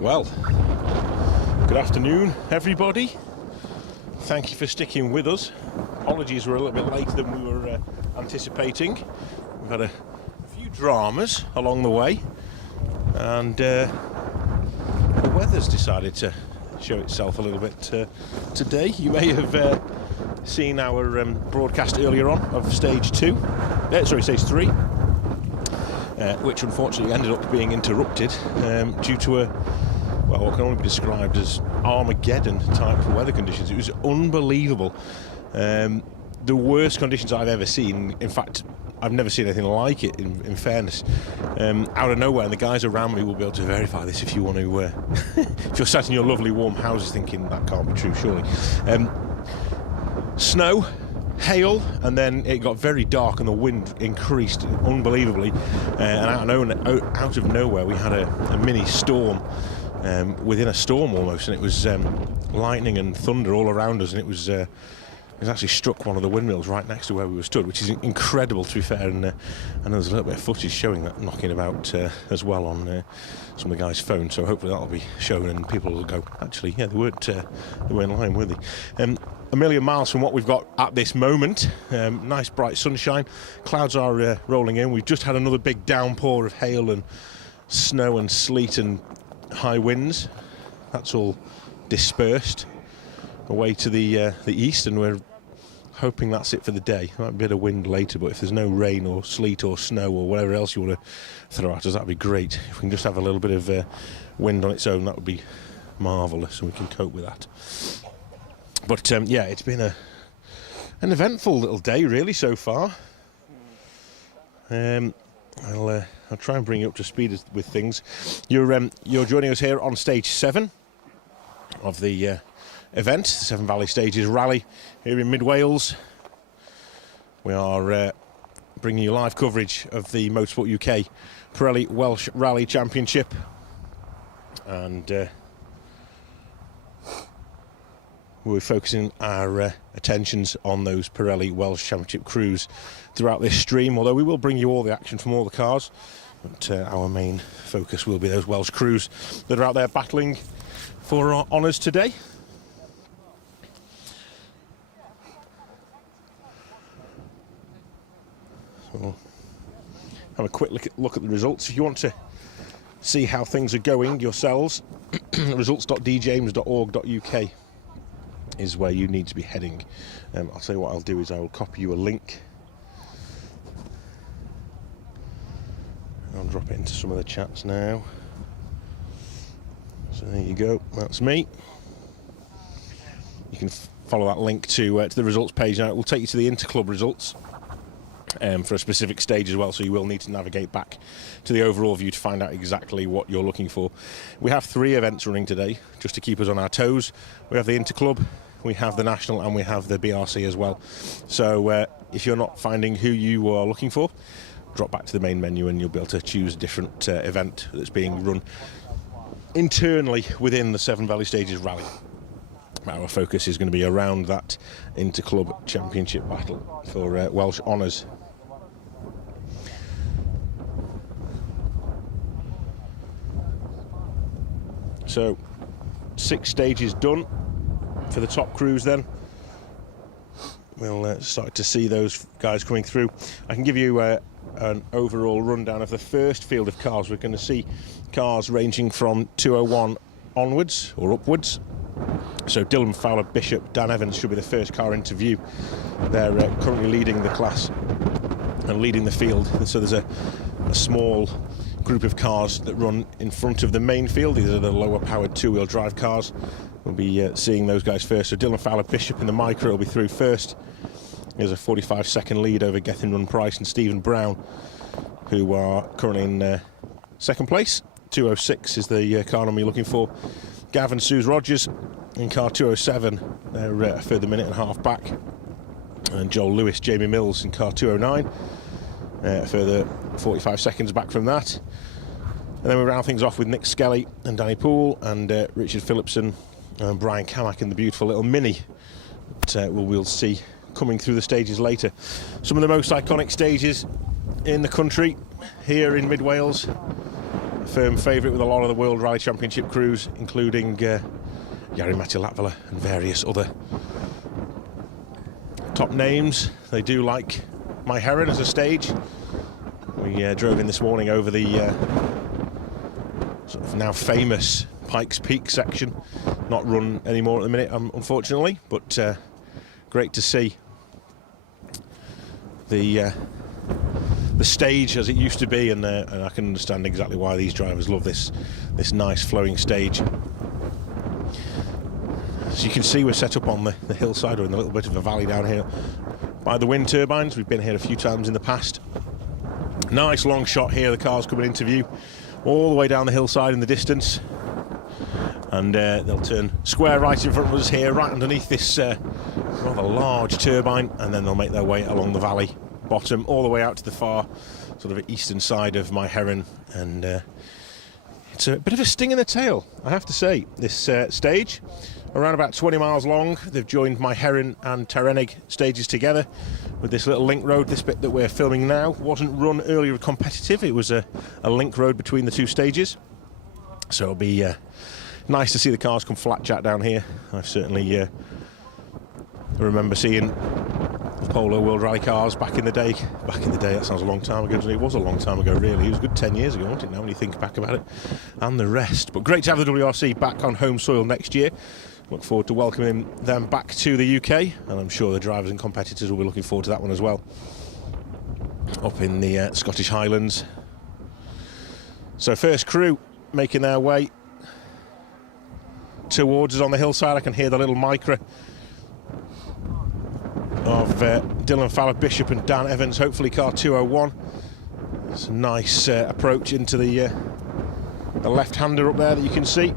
Well, good afternoon, everybody. Thank you for sticking with us. Apologies, we're a little bit later than we were anticipating. We've had a few dramas along the way, and the weather's decided to show itself a little bit today. You may have seen our broadcast earlier on of stage 3, which unfortunately ended up being interrupted due to what can only be described as Armageddon type weather conditions. It was unbelievable. The worst conditions I've ever seen. In fact, I've never seen anything like it, in fairness. Out of nowhere, and the guys around me will be able to verify this if you want to, if you're sat in your lovely warm houses thinking that can't be true, surely. Snow, hail, and then it got very dark and the wind increased unbelievably. And out of nowhere, we had a mini storm. Within a storm almost, and it was lightning and thunder all around us, and it was actually struck one of the windmills right next to where we were stood, which is incredible, to be fair. And there's a little bit of footage showing that knocking about as well on some of the guys' phones, so hopefully that'll be shown and people will go, actually, yeah, they weren't lying, were they? A million miles from what we've got at this moment. Nice bright sunshine, clouds are rolling in. We've just had another big downpour of hail and snow and sleet and high winds. That's all dispersed away to the east, and we're hoping that's it for the day. Might be a bit of wind later, but if there's no rain or sleet or snow or whatever else you want to throw at us, that'd be great. If we can just have a little bit of wind on its own, that would be marvellous, and we can cope with that. But yeah, it's been an eventful little day really so far. I'll try and bring you up to speed with things. You're joining us here on stage 7 of the event, the Severn Valley Stages Rally here in Mid Wales. We are bringing you live coverage of the Motorsport UK Pirelli Welsh Rally Championship, and we're focusing our attentions on those Pirelli Welsh Championship crews throughout this stream, although we will bring you all the action from all the cars, but our main focus will be those Welsh crews that are out there battling for our honours today. So we'll have a quick look at the results. If you want to see how things are going yourselves, results.djames.org.uk is where you need to be heading. I'll tell you what I'll do is I will copy you a link. I'll drop it into some of the chats now. So there you go, that's me. You can follow that link to the results page now. It will take you to the interclub results for a specific stage as well, so you will need to navigate back to the overall view to find out exactly what you're looking for. We have 3 events running today, just to keep us on our toes. We have the interclub, we have the national, and we have the BRC as well. So if you're not finding who you are looking for, drop back to the main menu and you'll be able to choose a different event that's being run internally within the Severn Valley Stages Rally. Our focus is going to be around that interclub championship battle for Welsh honours. So 6 stages done for the top crews then. We'll start to see those guys coming through. I can give you an overall rundown of the first field of cars. We're going to see cars ranging from 201 onwards or upwards. So Dylan Fowler, Bishop, Dan Evans should be the first car into view. They're currently leading the class and leading the field. So there's a small group of cars that run in front of the main field. These are the lower powered 2-wheel drive cars. We'll be seeing those guys first. So Dylan Fowler, Bishop in the micro will be through first. There's a 45-second lead over Gethin Run Price and Stephen Brown, who are currently in second place. 206 is the car number you're looking for. Gavin Suze Rogers in car 207. They're a further minute and a half back. And Joel Lewis, Jamie Mills in car 209. A further 45 seconds back from that. And then we round things off with Nick Skelly and Danny Poole and Richard Phillipson and Brian Kamak in the beautiful little Mini that we'll see coming through the stages later. Some of the most iconic stages in the country here in Mid Wales. firm favourite with a lot of the World Rally Championship crews, including Jari-Matti Latvala and various other top names. They do like my Heron as a stage. We drove in this morning over the sort of now famous Pikes Peak section, not run anymore at the minute, unfortunately, but great to see the stage as it used to be, and I can understand exactly why these drivers love this nice flowing stage. As you can see, we're set up on the hillside, or in a little bit of a valley down here by the wind turbines. We've been here a few times in the past. Nice long shot here, the cars coming into view all the way down the hillside in the distance, and they'll turn square right in front of us here, right underneath this rather large turbine, and then they'll make their way along the valley bottom all the way out to the far sort of eastern side of my Heron. And it's a bit of a sting in the tail, I have to say. This stage, around about 20 miles long, they've joined my Heron and Tarenig stages together with this little link road. This bit that we're filming now wasn't run earlier competitive, it was a link road between the two stages, so it'll be nice to see the cars come flat jack down here. I've certainly remember seeing Polo World Rally cars back in the day. That sounds a long time ago. It was a long time ago, really. It was a good 10 years ago, wasn't it, now when you think back about it, and the rest. But great to have the WRC back on home soil next year. Look forward to welcoming them back to the UK, and I'm sure the drivers and competitors will be looking forward to that one as well, up in the Scottish Highlands. So first crew making their way towards us on the hillside. I can hear the little micro of Dylan Fowler Bishop and Dan Evans, hopefully car 201. It's a nice approach into the left-hander up there that you can see.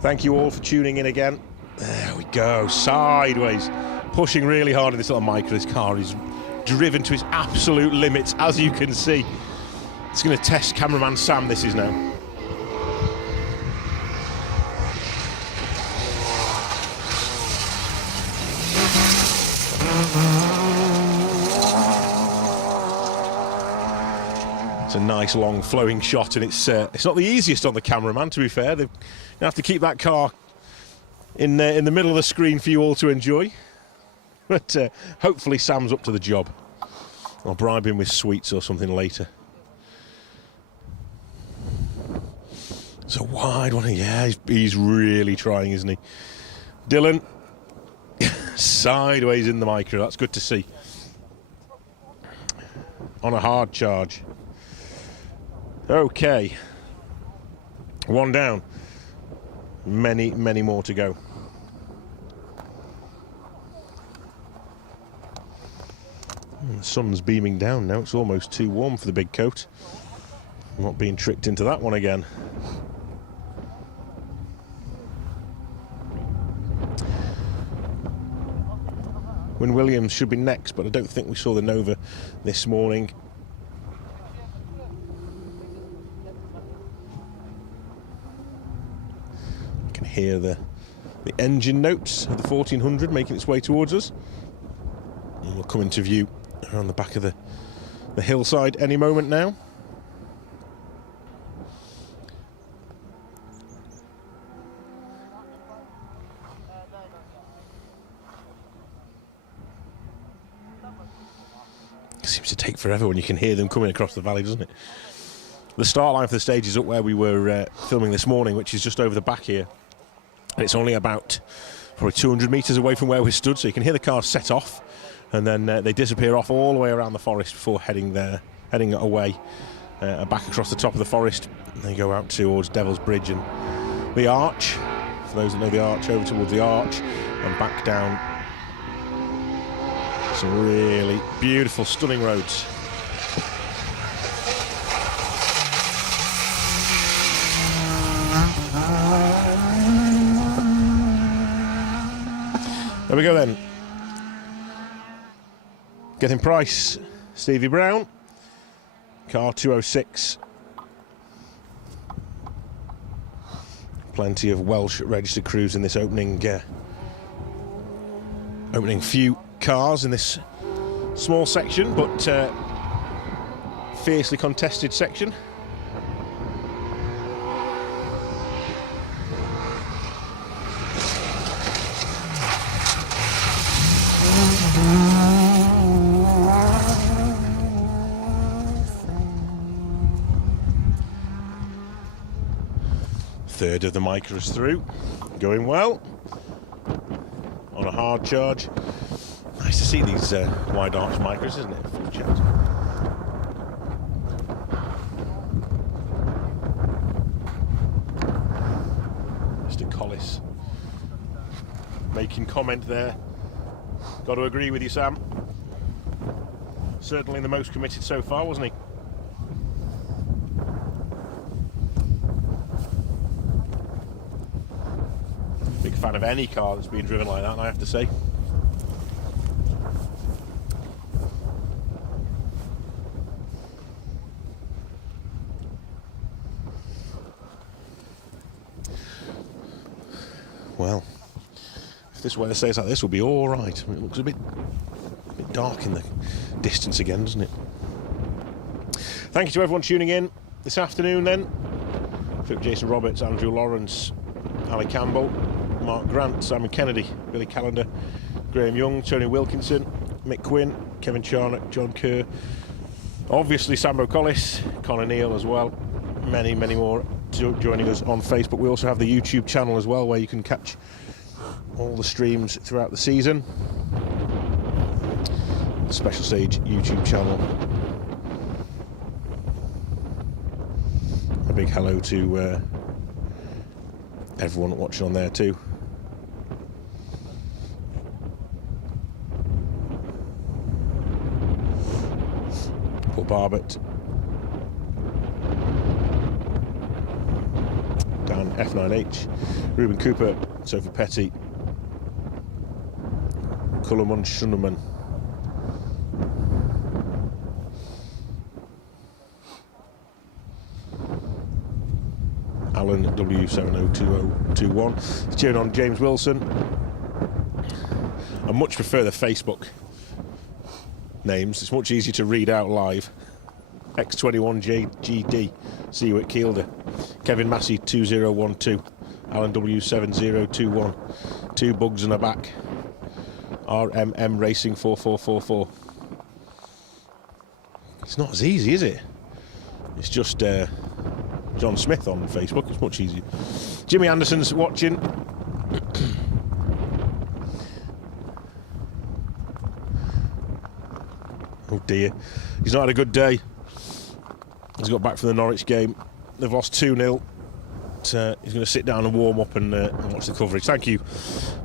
Thank you all for tuning in again. There we go, sideways, pushing really hard in this little micro. This car is driven to its absolute limits, as you can see. It's going to test cameraman Sam, this is now. It's a nice long flowing shot, and it's not the easiest on the cameraman, to be fair. They have to keep that car in the middle of the screen for you all to enjoy. But hopefully Sam's up to the job. I'll bribe him with sweets or something later. It's a wide one. Yeah, he's really trying, isn't he? Dylan, sideways in the micro. That's good to see. On a hard charge. Okay. One down. Many, many more to go. The sun's beaming down now. It's almost too warm for the big coat. I'm not being tricked into that one again. Wyn Williams should be next, but I don't think we saw the Nova this morning. You can hear the engine notes of the 1400 making its way towards us. And we'll come into view around the back of the hillside any moment now. It seems to take forever when you can hear them coming across the valley, doesn't it? The start line for the stage is up where we were filming this morning, which is just over the back here. And it's only about probably 200 metres away from where we stood, so you can hear the cars set off, and then they disappear off all the way around the forest before heading away back across the top of the forest. And they go out towards Devil's Bridge and the Arch. For those that know the Arch, over towards the Arch and back down. Some really beautiful, stunning roads. There we go then. Getting Price, Stevie Brown, car 206. Plenty of Welsh registered crews in this opening few cars in this Small section, but fiercely contested section. Third of the micros through, going well, on a hard charge. Nice to see these wide arch micros, isn't it? Full chat. Mr. Collis making comment there. Got to agree with you, Sam. Certainly the most committed so far, wasn't he? Big fan of any car that's being driven like that, I have to say. Well, if this weather stays like this, we'll be all right. It looks a bit dark in the distance again, doesn't it? Thank you to everyone tuning in this afternoon then. Philip Jason Roberts, Andrew Lawrence, Ali Campbell, Mark Grant, Simon Kennedy, Billy Callender, Graham Young, Tony Wilkinson, Mick Quinn, Kevin Charnock, John Kerr, obviously Sambo Collis, Connor Neal as well, many more joining us on Facebook. We also have the YouTube channel as well, where you can catch all the streams throughout the season. The Special Stage YouTube channel. A big hello to everyone watching on there too. Paul Barbett, Dan F9H, Ruben Cooper, Sophie Petty, Cullerman Shunneman, Alan W702021, cheering on James Wilson. I much prefer the Facebook names, it's much easier to read out live. X21JGD, see you at Kielder. Kevin Massey 2012, Alan W7021, 2 bugs in the back, RMM Racing 4444. It's not as easy, is it? It's just John Smith on Facebook, it's much easier. Jimmy Anderson's watching. Oh dear, he's not had a good day. He's got back from the Norwich game. They've lost 2-0. He's going to sit down and warm up and watch the coverage. Thank you,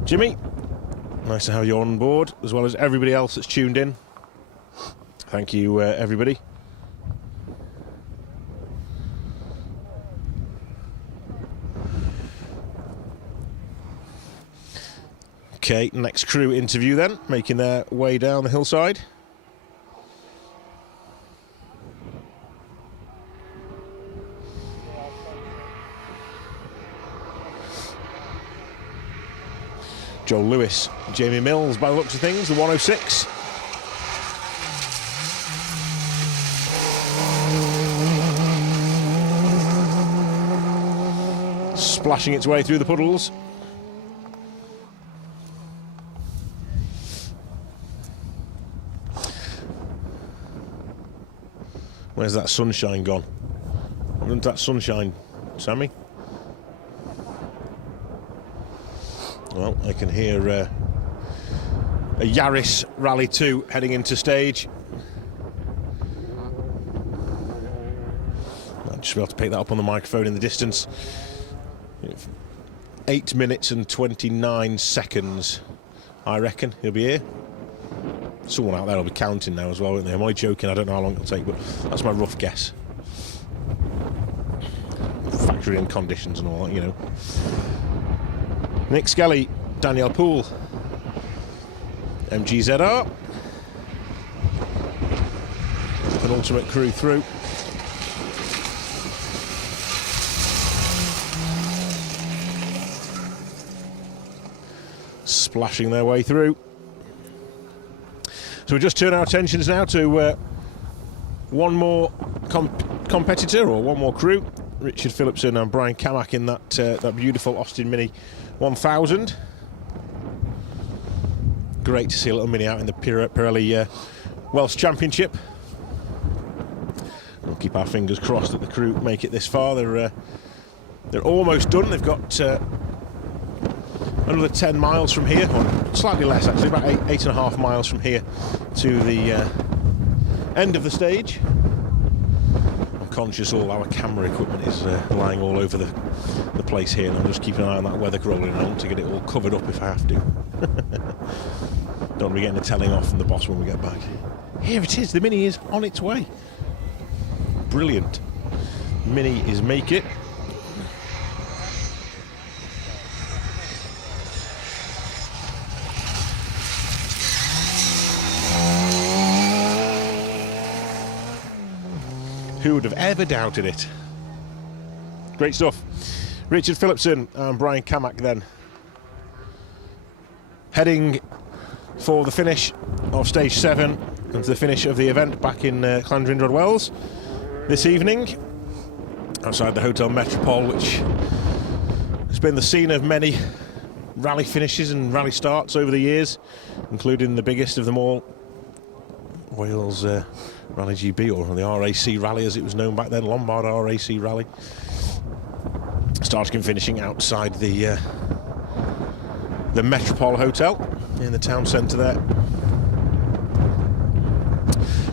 Jimmy. Nice to have you on board, as well as everybody else that's tuned in. Thank you, everybody. Okay, next crew interview then, making their way down the hillside. Joel Lewis, Jamie Mills, by the looks of things, the 106. Splashing its way through the puddles. Where's that sunshine gone? Where's that sunshine, Sammy? Well, I can hear a Yaris Rally 2 heading into stage. I'll just be able to pick that up on the microphone in the distance. 8 minutes and 29 seconds, I reckon he'll be here. Someone out there will be counting now as well, won't they? I'm only joking, I don't know how long it'll take, but that's my rough guess. Factory in conditions and all that, you know. Nick Skelly, Danielle Poole, MGZR, penultimate crew through. Splashing their way through. So we just turn our attentions now to one more competitor, or one more crew. Richard Phillipson and Brian Kamak in that beautiful Austin Mini 1000. Great to see a little Mini out in the Pirelli Welsh Championship. We'll keep our fingers crossed that the crew make it this far. They're almost done. They've got another 10 miles from here, or slightly less actually, about 8.5 miles from here to the end of the stage. I'm conscious all our camera equipment is lying all over the place here, and I'm just keeping an eye on that weather rolling on to get it all covered up if I have to. Don't want to be getting a telling off from the boss when we get back. Here it is, the Mini is on its way. Brilliant. Mini is make it. Who would have ever doubted it? Great stuff. Richard Phillipson and Brian Kamak then heading for the finish of stage 7 and to the finish of the event back in Llandrindod, Wales this evening outside the Hotel Metropole, which has been the scene of many rally finishes and rally starts over the years, including the biggest of them all, Wales Rally GB, or the RAC Rally as it was known back then, Lombard RAC Rally. Starting and finishing outside the Metropole Hotel in the town centre there.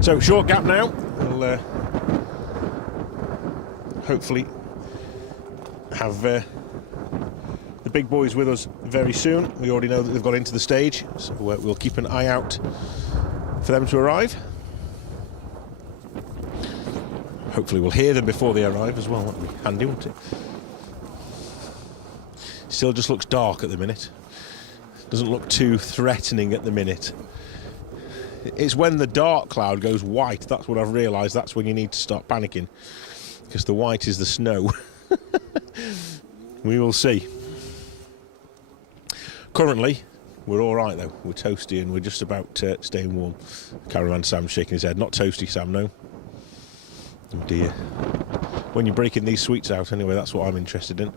So short gap now. We'll hopefully have the big boys with us very soon. We already know that they've got into the stage, so we'll keep an eye out for them to arrive. Hopefully we'll hear them before they arrive as well. That'll be handy, won't it? Still just looks dark at the minute. Doesn't look too threatening at the minute. It's when the dark cloud goes white, that's what I've realised, that's when you need to start panicking, because the white is the snow. We will see. Currently we're all right though. We're toasty and we're just about staying warm. Caravan Sam's shaking his head. Not toasty, Sam, no. Oh dear. When you're breaking these sweets out anyway, that's what I'm interested in.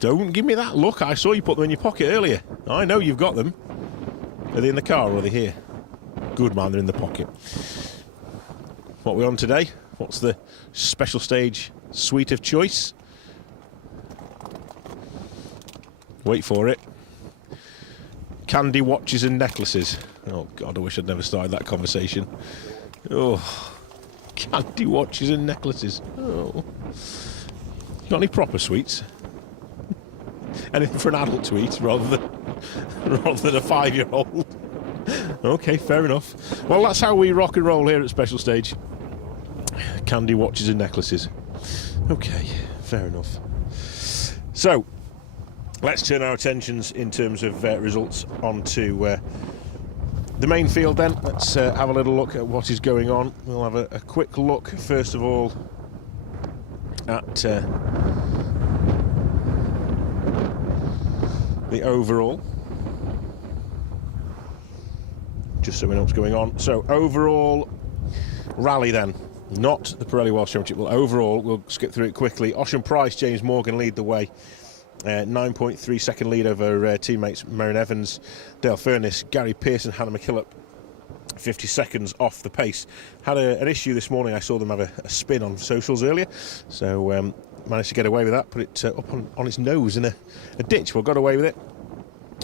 Don't give me that look. I saw you put them in your pocket earlier. I know you've got them. Are they in the car or are they here? Good man, they're in the pocket. What are we on today? What's the special stage sweet of choice? Wait for it. Candy watches and necklaces. Oh God, I wish I'd never started that conversation. Oh, candy watches and necklaces. Oh. Got any proper sweets? Anything for an adult to eat rather than a 5-year-old? Okay, fair enough. Well, that's how we rock and roll here at Special Stage. Candy watches and necklaces. Okay, fair enough. So, let's turn our attentions in terms of results onto the main field then. Let's have a little look at what is going on. We'll have a quick look, first of all, at the overall, just so we know what's going on. So overall rally then, not the Pirelli Welsh Championship. Well, overall, we'll skip through it quickly. Ocean Price, James Morgan lead the way. 9.3 second lead over teammates Merrin Evans, Dale Furness, Gary Pearson, Hannah McKillop, 50 seconds off the pace. Had an issue this morning. I saw them have a spin on socials earlier, so managed to get away with that, put it up on its nose in a ditch. Well, got away with it.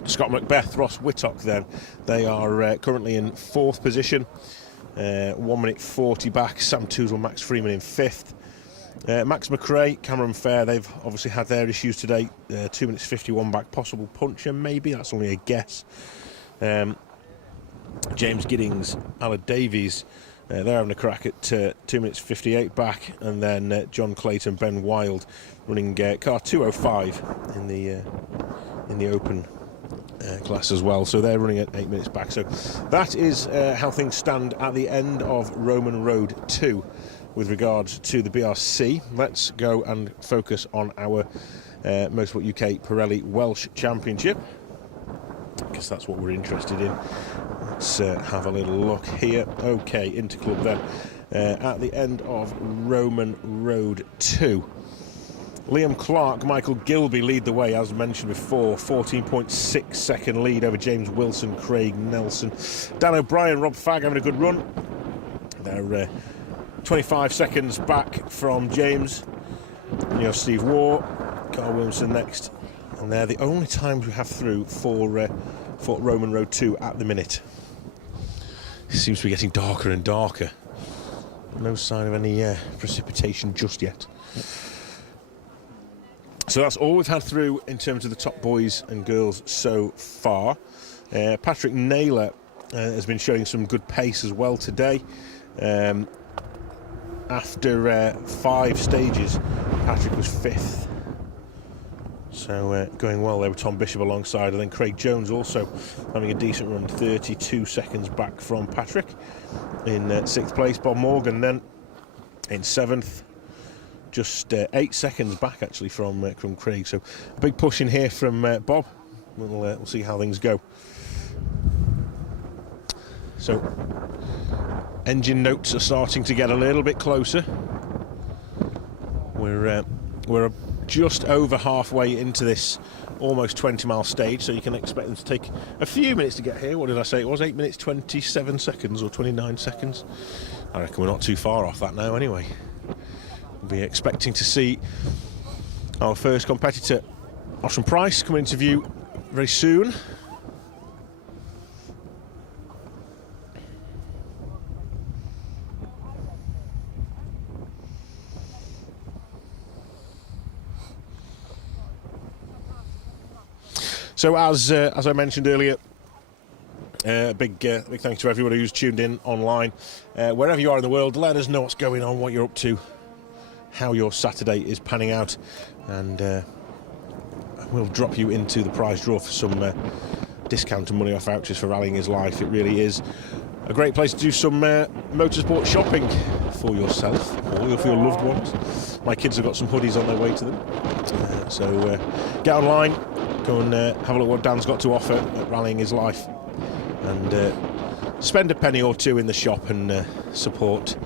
Scott Macbeth, Ross Whittock then, they are currently in 4th position, 1 minute 40 back. Sam Toozle, Max Freeman in 5th. Max McRae, Cameron Fair, they've obviously had their issues today. 2 minutes 51 back, possible puncher maybe, that's only a guess. James Giddings, Alan Davies, they're having a crack at 2 minutes 58 back, and then John Clayton, Ben Wild running car 205 in the open class as well, so they're running at 8 minutes back. So that is how things stand at the end of Roman Road 2 with regards to the BRC. Let's go and focus on our Motorsport UK Pirelli Welsh Championship, because that's what we're interested in. Let's have a little look here. Okay, Interclub then. At the end of Roman Road 2. Liam Clark, Michael Gilby lead the way, as mentioned before. 14.6 second lead over James Wilson, Craig Nelson. Dan O'Brien, Rob Fagg having a good run. They're 25 seconds back from James. And you have Steve Waugh, Carl Williamson next. And they're the only times we have through for Roman Road 2 at the minute. It seems to be getting darker and darker. No sign of any precipitation just yet. So that's all we've had through in terms of the top boys and girls so far. Patrick Naylor has been showing some good pace as well today. After 5 stages, Patrick was 5th. So going well there with Tom Bishop alongside, and then Craig Jones also having a decent run, 32 seconds back from Patrick. In 6th place, Bob Morgan then in 7th, just 8 seconds back actually from Craig. So a big push in here from Bob. We'll see how things go. So engine notes are starting to get a little bit closer. We're just over halfway into this almost 20-mile stage, so you can expect them to take a few minutes to get here. What did I say it was? 8 minutes 27 seconds or 29 seconds. I reckon we're not too far off that now anyway. We'll be expecting to see our first competitor, Ocean Price, come into view very soon. So as I mentioned earlier, big thanks to everybody who's tuned in online. Wherever you are in the world, let us know what's going on, what you're up to, how your Saturday is panning out, and we'll drop you into the prize draw for some discount and money off vouchers for Rallying Is Life. It really is a great place to do some motorsport shopping for yourself or for your loved ones. My kids have got some hoodies on their way to them. So get online, go and have a look what Dan's got to offer at Rallying Is Life, and spend a penny or two in the shop and support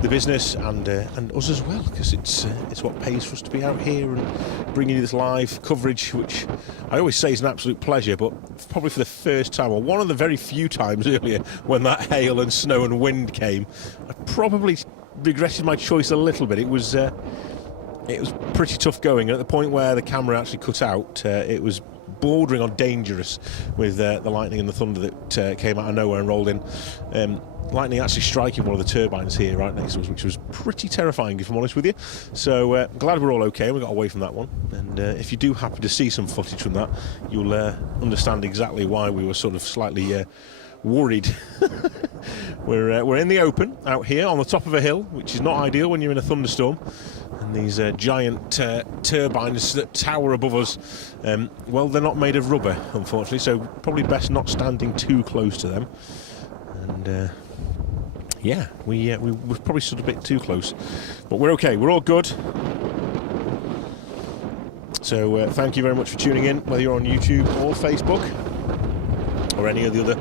the business and us as well, because it's what pays for us to be out here and bringing you this live coverage, which I always say is an absolute pleasure, but probably for the first time, or one of the very few times earlier when that hail and snow and wind came, I probably regretted my choice a little bit. It was pretty tough going, and at the point where the camera actually cut out, it was bordering on dangerous with the lightning and the thunder that came out of nowhere and rolled in. Lightning actually striking one of the turbines here right next to us, which was pretty terrifying, if I'm honest with you. So glad we're all okay, we got away from that one. And if you do happen to see some footage from that, you'll understand exactly why we were sort of slightly worried. We're in the open out here on the top of a hill, which is not ideal when you're in a thunderstorm. And these giant turbines that tower above us, well, they're not made of rubber, unfortunately, so probably best not standing too close to them. And yeah, we probably stood a bit too close, but we're okay, we're all good. So thank you very much for tuning in, whether you're on YouTube or Facebook or any of the other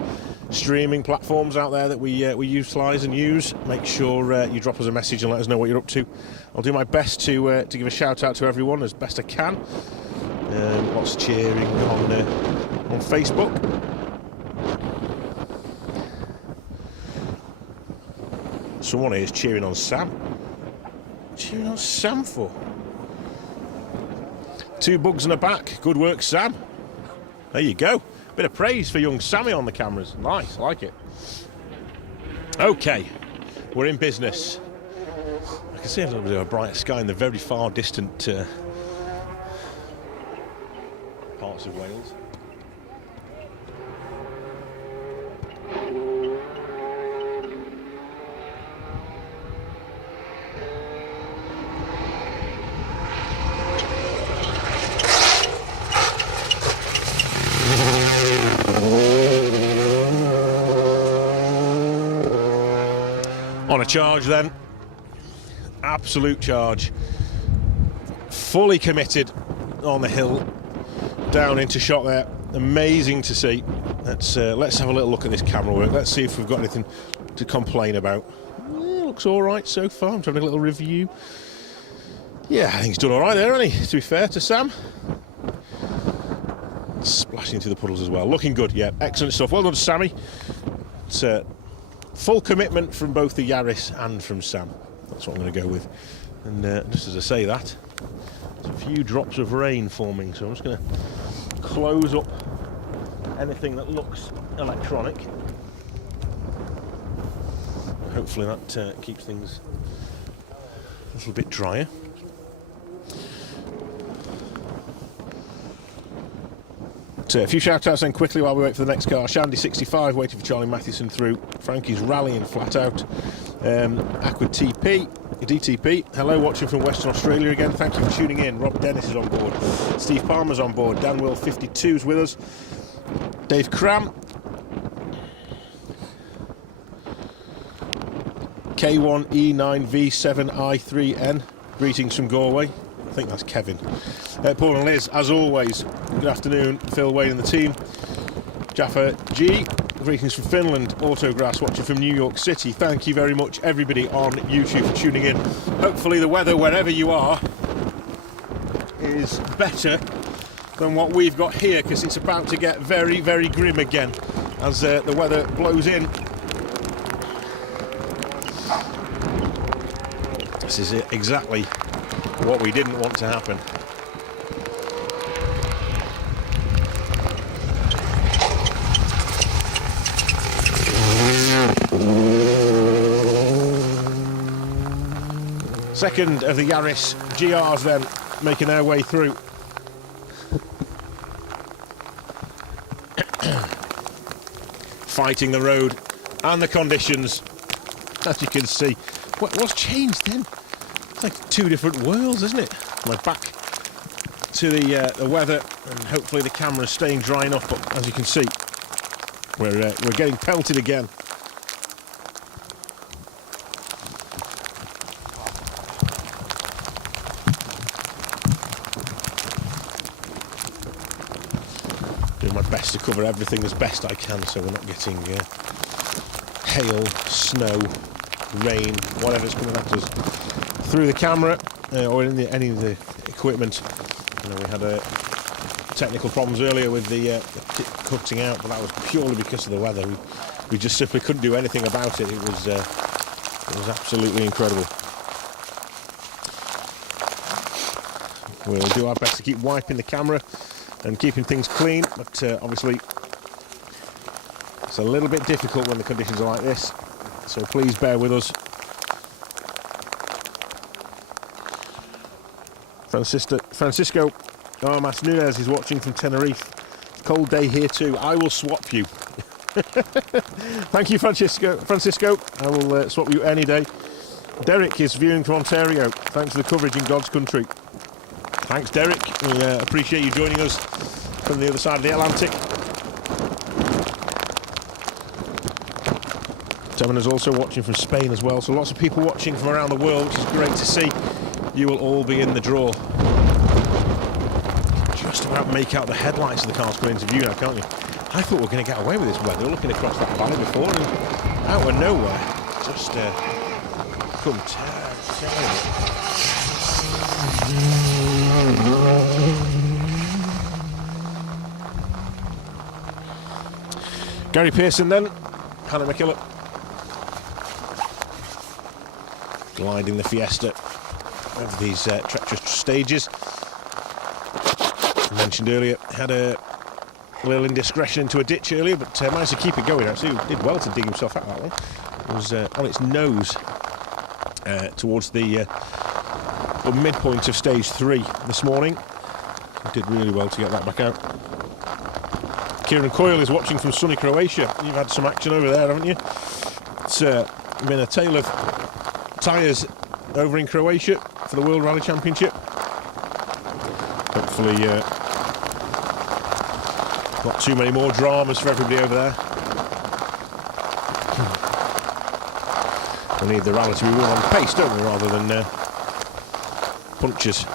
streaming platforms out there that we utilise and use. Make sure you drop us a message and let us know what you're up to. I'll do my best to give a shout out to everyone as best I can. Lots of cheering on Facebook. Someone here is cheering on Sam. Cheering on Sam for? 2 bugs in the back. Good work, Sam. There you go. Bit of praise for young Sammy on the cameras. Nice, I like it. Okay, we're in business. I can see a little bit of a bright sky in the very far distant parts of Wales. On a charge then, absolute charge, fully committed on the hill, down into shot there, amazing to see. Let's have a little look at this camera work. Let's see if we've got anything to complain about. Looks all right so far. I'm having a little review. Yeah, I think he's done all right there, hasn't he? To be fair to Sam. Splashing through the puddles as well. Looking good, yeah. Excellent stuff. Well done, Sammy. It's full commitment from both the Yaris and from Sam. That's what I'm going to go with. And just as I say that, there's a few drops of rain forming, so I'm just going to close up anything that looks electronic. Hopefully that keeps things a little bit drier. A few shout-outs then quickly while we wait for the next car. Shandy65 waiting for Charlie Mathewson through. Frankie's rallying flat out. Aqua TP, DTP, hello, watching from Western Australia again. Thank you for tuning in. Rob Dennis is on board. Steve Palmer's on board. Dan Will 52's with us. Dave Cram. K1E9V7I3N. Greetings from Galway. I think that's Kevin. Paul and Liz, as always, good afternoon. Phil, Wayne and the team. Jaffa G, greetings from Finland. Autograss watching from New York City. Thank you very much, everybody on YouTube, for tuning in. Hopefully the weather, wherever you are, is better than what we've got here, because it's about to get very, very grim again as the weather blows in. This is exactly what we didn't want to happen. Second of the Yaris GRs then making their way through. Fighting the road and the conditions, as you can see. What's changed then? It's like two different worlds, isn't it? We're back to the weather, and hopefully the camera's staying dry enough, but as you can see, we're getting pelted again. Doing my best to cover everything as best I can, so we're not getting hail, snow, rain, whatever's coming at us through the camera or in any of the equipment. You know, we had technical problems earlier with the cutting out, but that was purely because of the weather. We just simply couldn't do anything about it. It was absolutely incredible. We'll do our best to keep wiping the camera and keeping things clean, but obviously it's a little bit difficult when the conditions are like this, so please bear with us. Francisco Armas Nunez is watching from Tenerife. Cold day here too. I will swap you. Thank you, Francisco. I will swap you any day. Derek is viewing from Ontario. Thanks for the coverage in God's country. Thanks, Derek. We appreciate you joining us from the other side of the Atlantic. Severn is also watching from Spain as well, so lots of people watching from around the world, which is great to see. You will all be in the draw. Just about make out the headlights of the cars coming into view now, can't you? I thought we were going to get away with this weather, looking across that valley before, and out of nowhere, just come terrible. Gary Pearson then, Hannah McKillop, gliding the Fiesta over these treacherous stages. I mentioned earlier, had a little indiscretion into a ditch earlier, but managed to keep it going. Actually, did well to dig himself out that one. It was on its nose towards the midpoint of stage 3 this morning. Did really well to get that back out. Kieran Coyle is watching from sunny Croatia. You've had some action over there, haven't you? It's been a tale of tyres over in Croatia for the World Rally Championship. Hopefully not too many more dramas for everybody over there. We need the rally to be won on pace, don't we, rather than punches.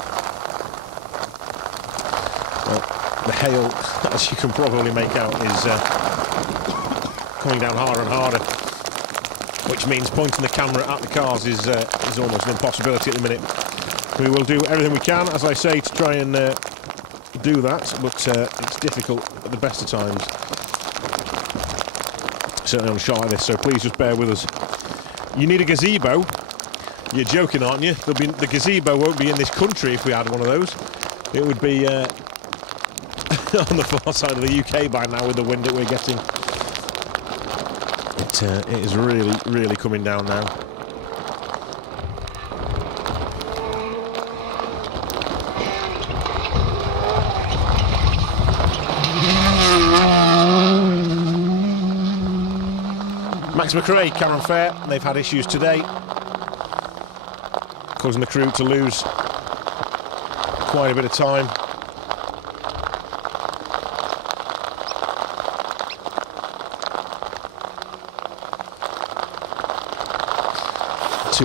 Well, The hail, as you can probably make out, is coming down harder and harder, which means pointing the camera at the cars is almost an impossibility at the minute. We will do everything we can, as I say, to try and do that, but it's difficult at the best of times, certainly on a shot like this, so please just bear with us. You need a gazebo. You're joking, aren't you? The gazebo won't be in this country if we had one of those. It would be on the far side of the UK by now with the wind that we're getting. It is really, really coming down now. Max McRae, Cameron Fair, they've had issues today, causing the crew to lose quite a bit of time.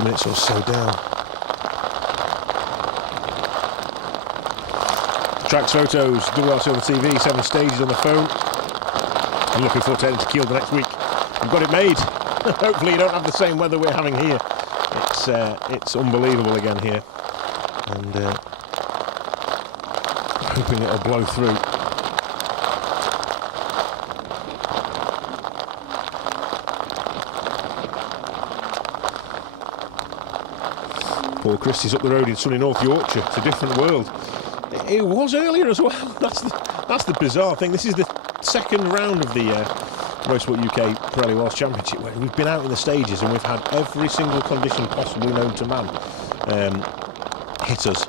Minutes or so down. Tracks photos, WLC on the TV, 7 stages on the phone. I'm looking forward to heading to Kiel the next week. We've got it made. Hopefully you don't have the same weather we're having here. It's unbelievable again here, and hoping it'll blow through. Paul Christie's up the road in sunny North Yorkshire. It's a different world. It was earlier as well. That's the bizarre thing. This is the second round of the Motorsport UK Pirelli Welsh Championship, where we've been out in the stages and we've had every single condition possibly known to man hit us.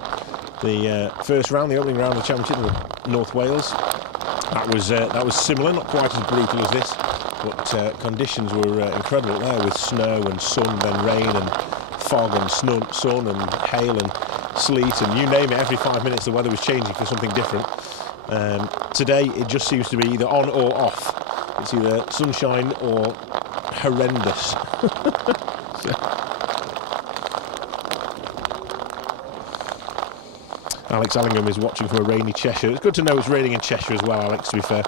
The first round, the opening round of the championship in North Wales, that was similar, not quite as brutal as this, but conditions were incredible there, with snow and sun, then rain and fog and sun and hail and sleet and you name it. Every 5 minutes the weather was changing for something different. Today it just seems to be either on or off. It's either sunshine or horrendous. Alex Allingham is watching from a rainy Cheshire. It's good to know it's raining in Cheshire as well, Alex, to be fair.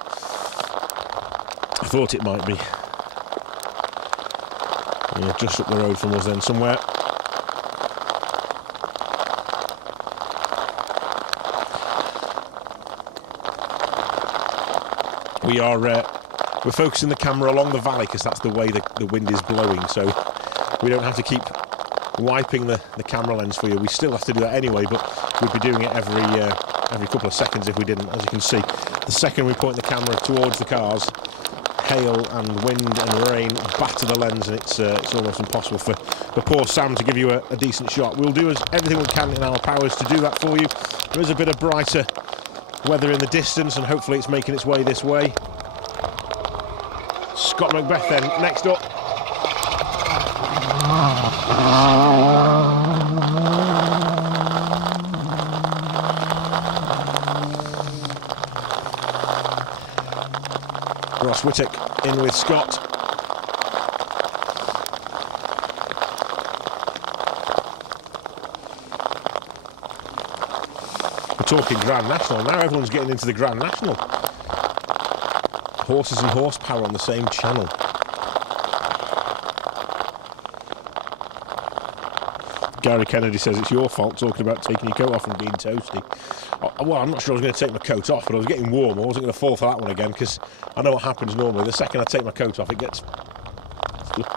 I thought it might be. Yeah, just up the road from us then somewhere. We're focusing the camera along the valley because that's the way the wind is blowing, so we don't have to keep wiping the camera lens for you. We still have to do that anyway, but we'd be doing it every couple of seconds if we didn't. As you can see, the second we point the camera towards the cars, hail and wind and rain batter the lens, and it's almost impossible for poor Sam to give you a decent shot. We'll do everything we can in our powers to do that for you. There is a bit of brighter weather in the distance, and hopefully it's making its way this way. Scott Macbeth then next up. Ross Whittock in with Scott. We're talking Grand National now. Everyone's getting into the Grand National. Horses and horsepower on the same channel. Gary Kennedy says it's your fault talking about taking your coat off and being toasty. Well, I'm not sure I was going to take my coat off, but I was getting warm. I wasn't going to fall for that one again, because I know what happens normally. The second I take my coat off, it gets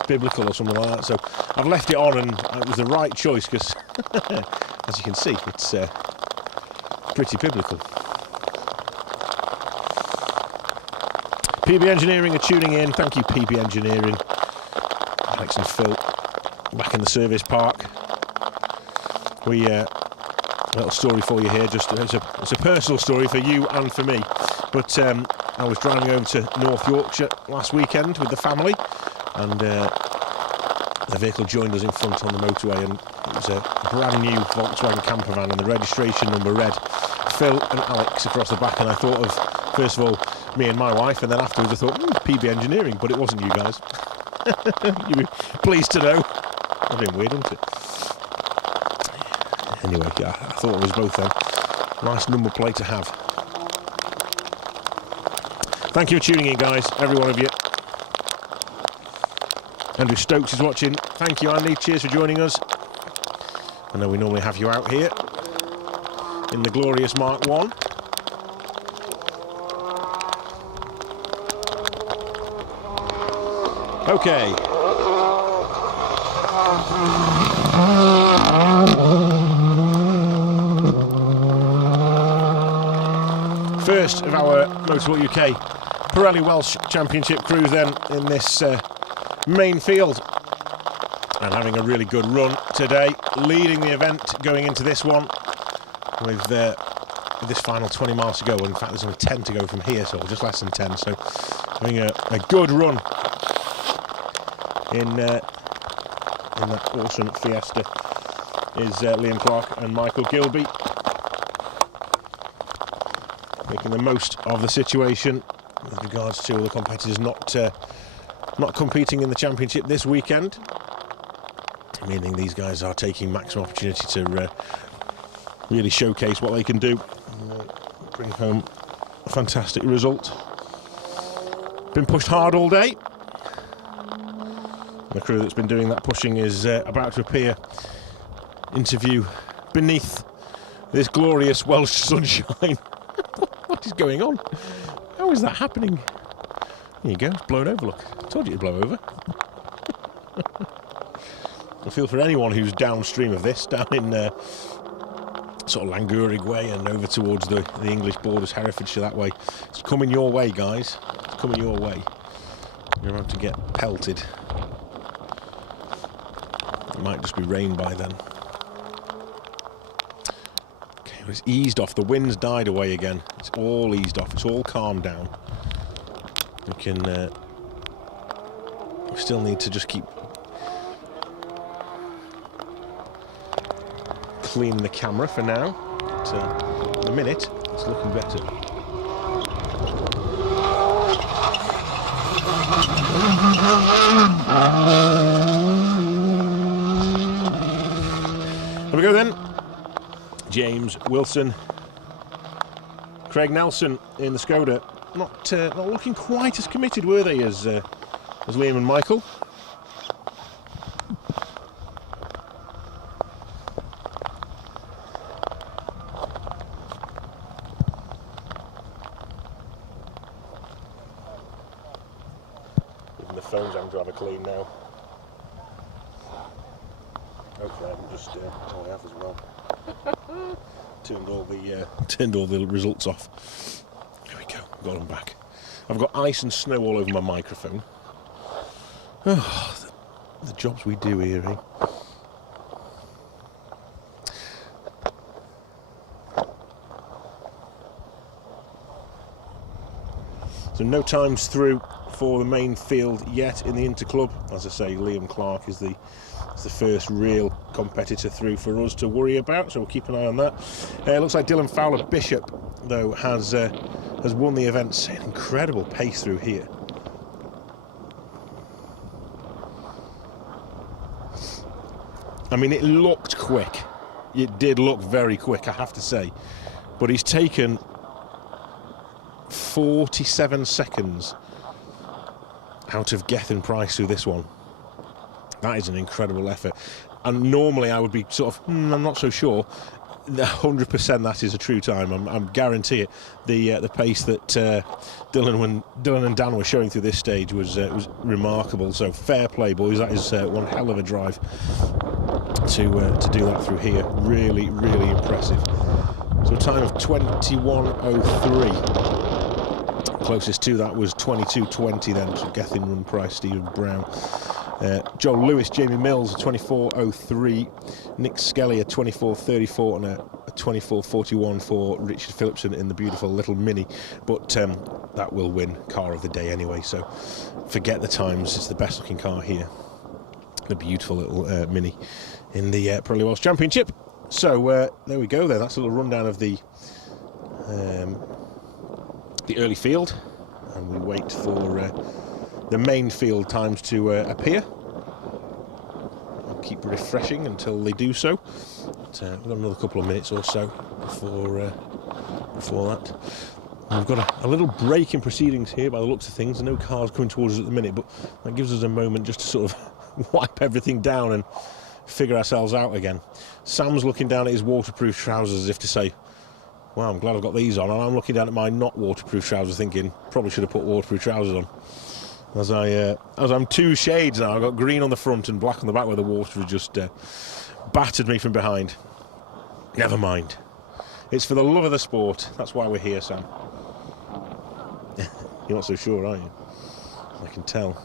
biblical or something like that. So I've left it on, and it was the right choice, because as you can see, it's pretty biblical. PB Engineering are tuning in. Thank you, PB Engineering. Alex and Phil back in the service park. We a little story for you here. Just it's a personal story for you and for me. But I was driving over to North Yorkshire last weekend with the family, and the vehicle joined us in front on the motorway, and it was a brand new Volkswagen camper van, and the registration number read Phil and Alex across the back. And I thought of, first of all, me and my wife, and then afterwards I thought, PB Engineering, but it wasn't you guys. You'd be pleased to know. That'd been weird, wouldn't it? Anyway, yeah, I thought it was both then. Nice number plate to have. Thank you for tuning in, guys, every one of you. Andrew Stokes is watching. Thank you, Andy. Cheers for joining us. I know we normally have you out here in the glorious Mark 1. Okay. First of our Motorsport UK Pirelli Welsh Championship crews then in this main field, and having a really good run today, leading the event going into this one with this final 20 miles to go. In fact, there's only 10 to go from here, so just less than 10, so having a good run in that awesome Fiesta is Liam Clark and Michael Gilby, making the most of the situation with regards to all the competitors not competing in the championship this weekend, meaning these guys are taking maximum opportunity to really showcase what they can do and bring home a fantastic result. Been pushed hard all day. The crew that's been doing that pushing is about to appear into view beneath this glorious Welsh sunshine. What is going on? How is that happening? There you go, it's blown over, look. I told you it'd blow over. I feel for anyone who's downstream of this, down in sort of Llangwrig way and over towards the English borders, Herefordshire, that way. It's coming your way, guys. It's coming your way. You're about to get pelted. It might just be rain by then. Okay, well, it's eased off. The wind's died away again. It's all eased off. It's all calmed down. We can... we still need to just keep cleaning the camera for now. But, in a minute, it's looking better. Here we go then. James Wilson, Craig Nelson in the Skoda. Not looking quite as committed, were they, as Liam and Michael. Even the phones having to have a clean now. Hopefully I haven't just I have as well. Turned all the results off. There we go, got them back. I've got ice and snow all over my microphone. Oh, the jobs we do here, eh? So no times through for the main field yet in the Interclub. As I say, Liam Clark is the first real competitor through for us to worry about, so we'll keep an eye on that. It looks like Dylan Fowler Bishop, though, has won the event. An incredible pace through here. I mean, it looked quick. It did look very quick, I have to say. But he's taken 47 seconds out of Gethin Price through this one. That is an incredible effort. And normally I would be sort of, I'm not so sure. 100% that is a true time. I'm guarantee it. The pace that Dylan and Dan were showing through this stage was remarkable. So fair play, boys. That is one hell of a drive to do that through here. Really, really impressive. So a time of 21:03. Closest to that was 22:20 then. So Gethin Run Price, Stephen Brown. Joel Lewis, Jamie Mills, a 24:03, Nick Skelly, a 24:34, and a 24:41 for Richard Phillipson in the beautiful little Mini. But that will win car of the day anyway, so forget the times. It's the best looking car here, the beautiful little Mini in the Pirelli Welsh Championship. So there we go there. That's a little rundown of the early field, and we wait for the main field times to appear. I'll keep refreshing until they do so. But, we've got another couple of minutes or so before that. We've got a little break in proceedings here by the looks of things. No cars coming towards us at the minute, but that gives us a moment just to sort of wipe everything down and figure ourselves out again. Sam's looking down at his waterproof trousers as if to say, well, I'm glad I've got these on. And I'm looking down at my not waterproof trousers thinking, probably should have put waterproof trousers on. As I'm two shades now. I've got green on the front and black on the back where the water has just battered me from behind. Never mind. It's for the love of the sport. That's why we're here, Sam. You're not so sure, are you? I can tell.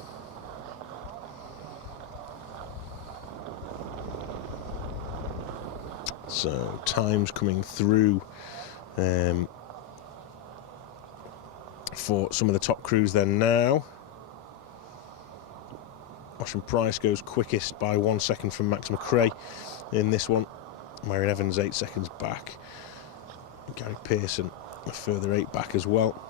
So, time's coming through for some of the top crews then now. Ocean Price goes quickest by 1 second from Max McRae in this one. Myron Evans 8 seconds back. Gary Pearson a further 8 back as well.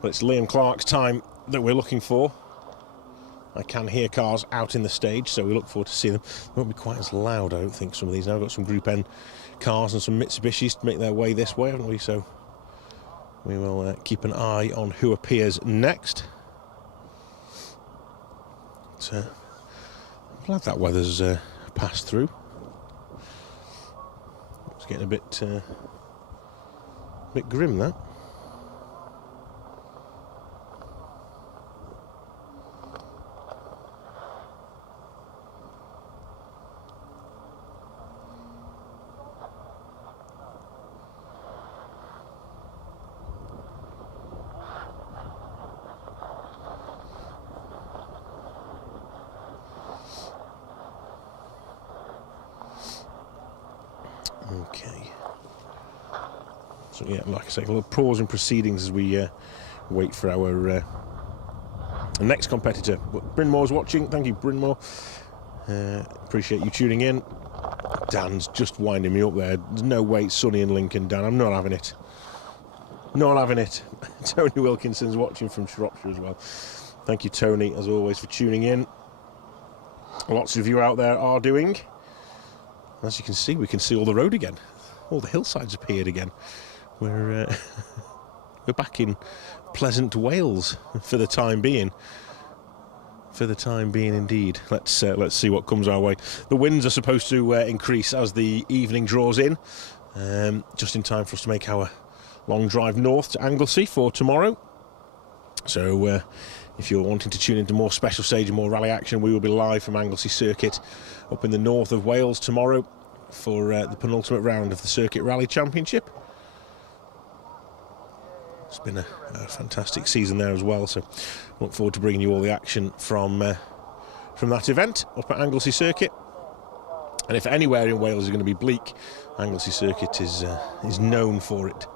But it's Liam Clark's time that we're looking for. I can hear cars out in the stage, so we look forward to seeing them. They won't be quite as loud, I don't think, some of these now. We've got some Group N cars and some Mitsubishis to make their way this way, haven't we? So we will keep an eye on who appears next. But, I'm glad that weather's passed through. It's getting a bit grim, that. Okay. So yeah, like I say, a little pause in proceedings as we wait for our next competitor. But Bryn Moore's watching. Thank you, Bryn Moore. Appreciate you tuning in. Dan's just winding me up there. There's no way it's sunny in Lincoln, Dan. I'm not having it. Not having it. Tony Wilkinson's watching from Shropshire as well. Thank you, Tony, as always, for tuning in. Lots of you out there are doing. As you can see, we can see all the road again. All the hillsides appeared again. We're back in pleasant Wales for the time being. For the time being, indeed. Let's see what comes our way. The winds are supposed to increase as the evening draws in, just in time for us to make our long drive north to Anglesey for tomorrow. So if you're wanting to tune into more special stage and more rally action, we will be live from Anglesey Circuit up in the north of Wales tomorrow for the penultimate round of the Circuit Rally Championship. It's been a fantastic season there as well, so look forward to bringing you all the action from that event up at Anglesey Circuit. And if anywhere in Wales is going to be bleak, Anglesey Circuit is known for it.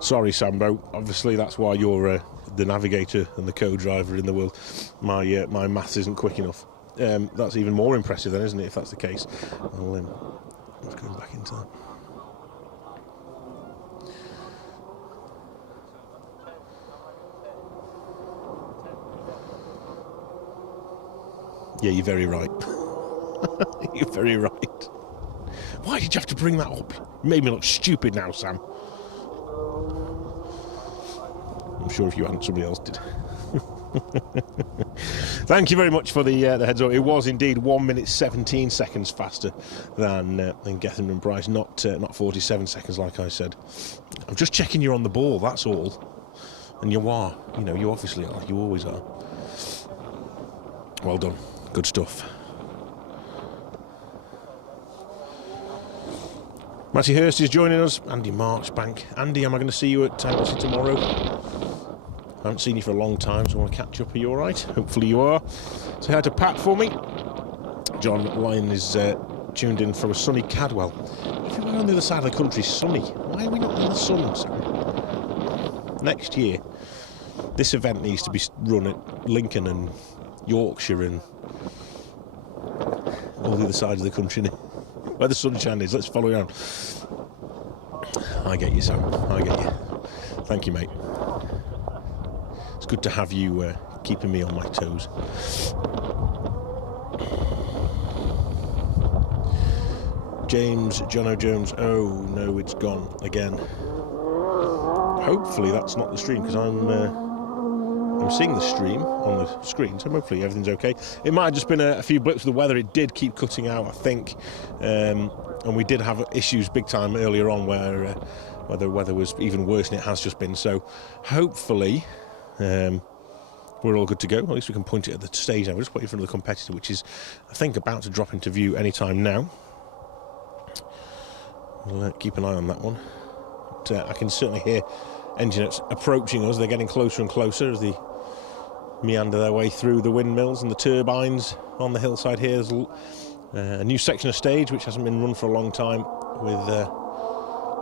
Sorry, Sambo. Obviously, that's why you're the navigator and the co-driver in the world. My maths isn't quick enough. That's even more impressive, then, isn't it? If that's the case, let's go back into that. Yeah, you're very right. You're very right. Why did you have to bring that up? You made me look stupid now, Sam. I'm sure if you hadn't, somebody else did. Thank you very much for the heads up. It was indeed 1 minute 17 seconds faster than Gethin and Bryce, not 47 seconds like I said. I'm just checking you're on the ball, that's all. And you are. You know, you obviously are. You always are. Well done. Good stuff. Matty Hurst is joining us. Andy Marchbank. Andy, am I going to see you at Anglesey tomorrow? I haven't seen you for a long time, so I want to catch up. Are you all right? Hopefully you are. Say hi to Pat for me. John Lyon is tuned in from a sunny Cadwell. Everywhere on the other side of the country is sunny. Why are we not in the sun? Next year. This event needs to be run at Lincoln and Yorkshire and all the other sides of the country where the sunshine is. Let's follow around. I get you, Sam. I get you. Thank you, mate. It's good to have you keeping me on my toes. James, Jono Jones. Oh no, it's gone again. Hopefully that's not the stream, because I'm seeing the stream on the screen, so hopefully everything's okay. It might have just been a few blips with the weather. It did keep cutting out, I think, and we did have issues big time earlier on where the weather was even worse than it has just been. So hopefully we're all good to go. At least we can point it at the stage now. We're just waiting for the competitor, which is, I think, about to drop into view anytime now. We'll keep an eye on that one. But, I can certainly hear engines approaching us. They're getting closer and closer as they meander their way through the windmills and the turbines on the hillside here. There's a new section of stage which hasn't been run for a long time, with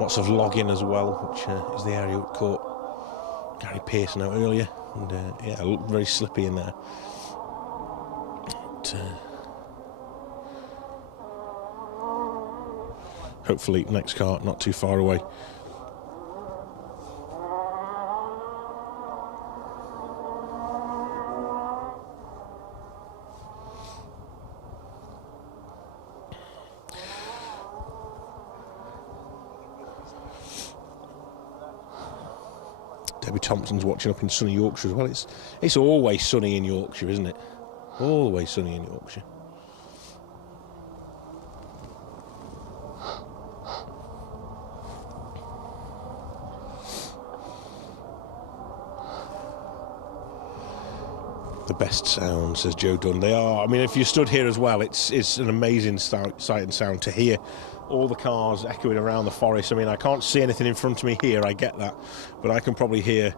lots of logging as well, which is the area that caught Gary Pearson out earlier. And yeah, it looked very slippy in there. But, hopefully next car not too far away. Debbie Thompson's watching up in sunny Yorkshire as well. It's always sunny in Yorkshire, isn't it? Always sunny in Yorkshire. The best sound, says Joe Dunn. They are. I mean, if you stood here as well, it's an amazing sight and sound to hear all the cars echoing around the forest. I mean, I can't see anything in front of me here, I get that, but I can probably hear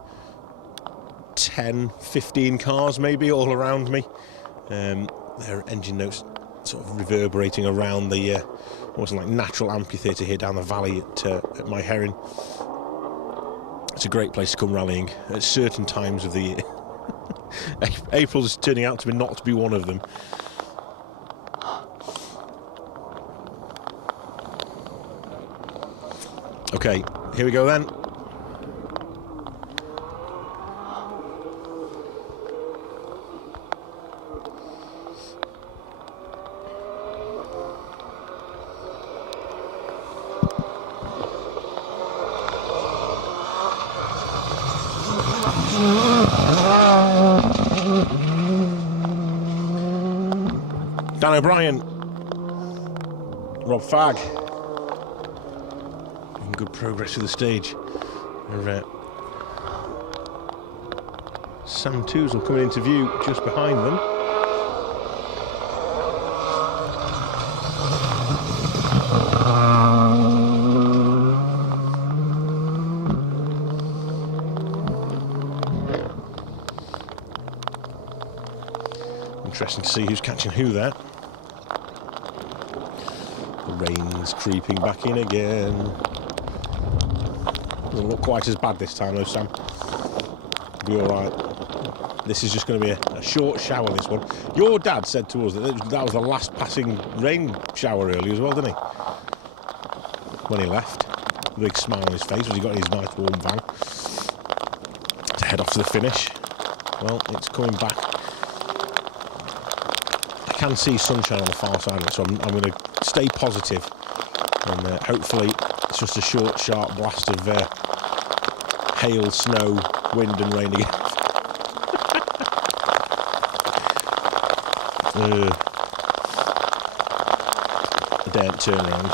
10, 15 cars maybe all around me. Their engine notes sort of reverberating around the almost like natural amphitheatre here down the valley at My Heron. It's a great place to come rallying at certain times of the year. April's turning out to be not to be one of them. Okay, here we go then. Dan O'Brien, Rob Fagg, making good progress to the stage. Sam Toozle coming into view just behind them. Interesting to see who's catching who there. The rain's creeping back in again. Doesn't look quite as bad this time though, Sam. Be alright. This is just going to be a short shower, this one. Your dad said to us that that was the last passing rain shower earlier as well, didn't he? When he left. A big smile on his face as he got in his nice warm van to head off to the finish. Well, it's coming back. I can see sunshine on the far side of it, so I'm going to stay positive, and hopefully it's just a short, sharp blast of hail, snow, wind and rain again. A daren't turn around.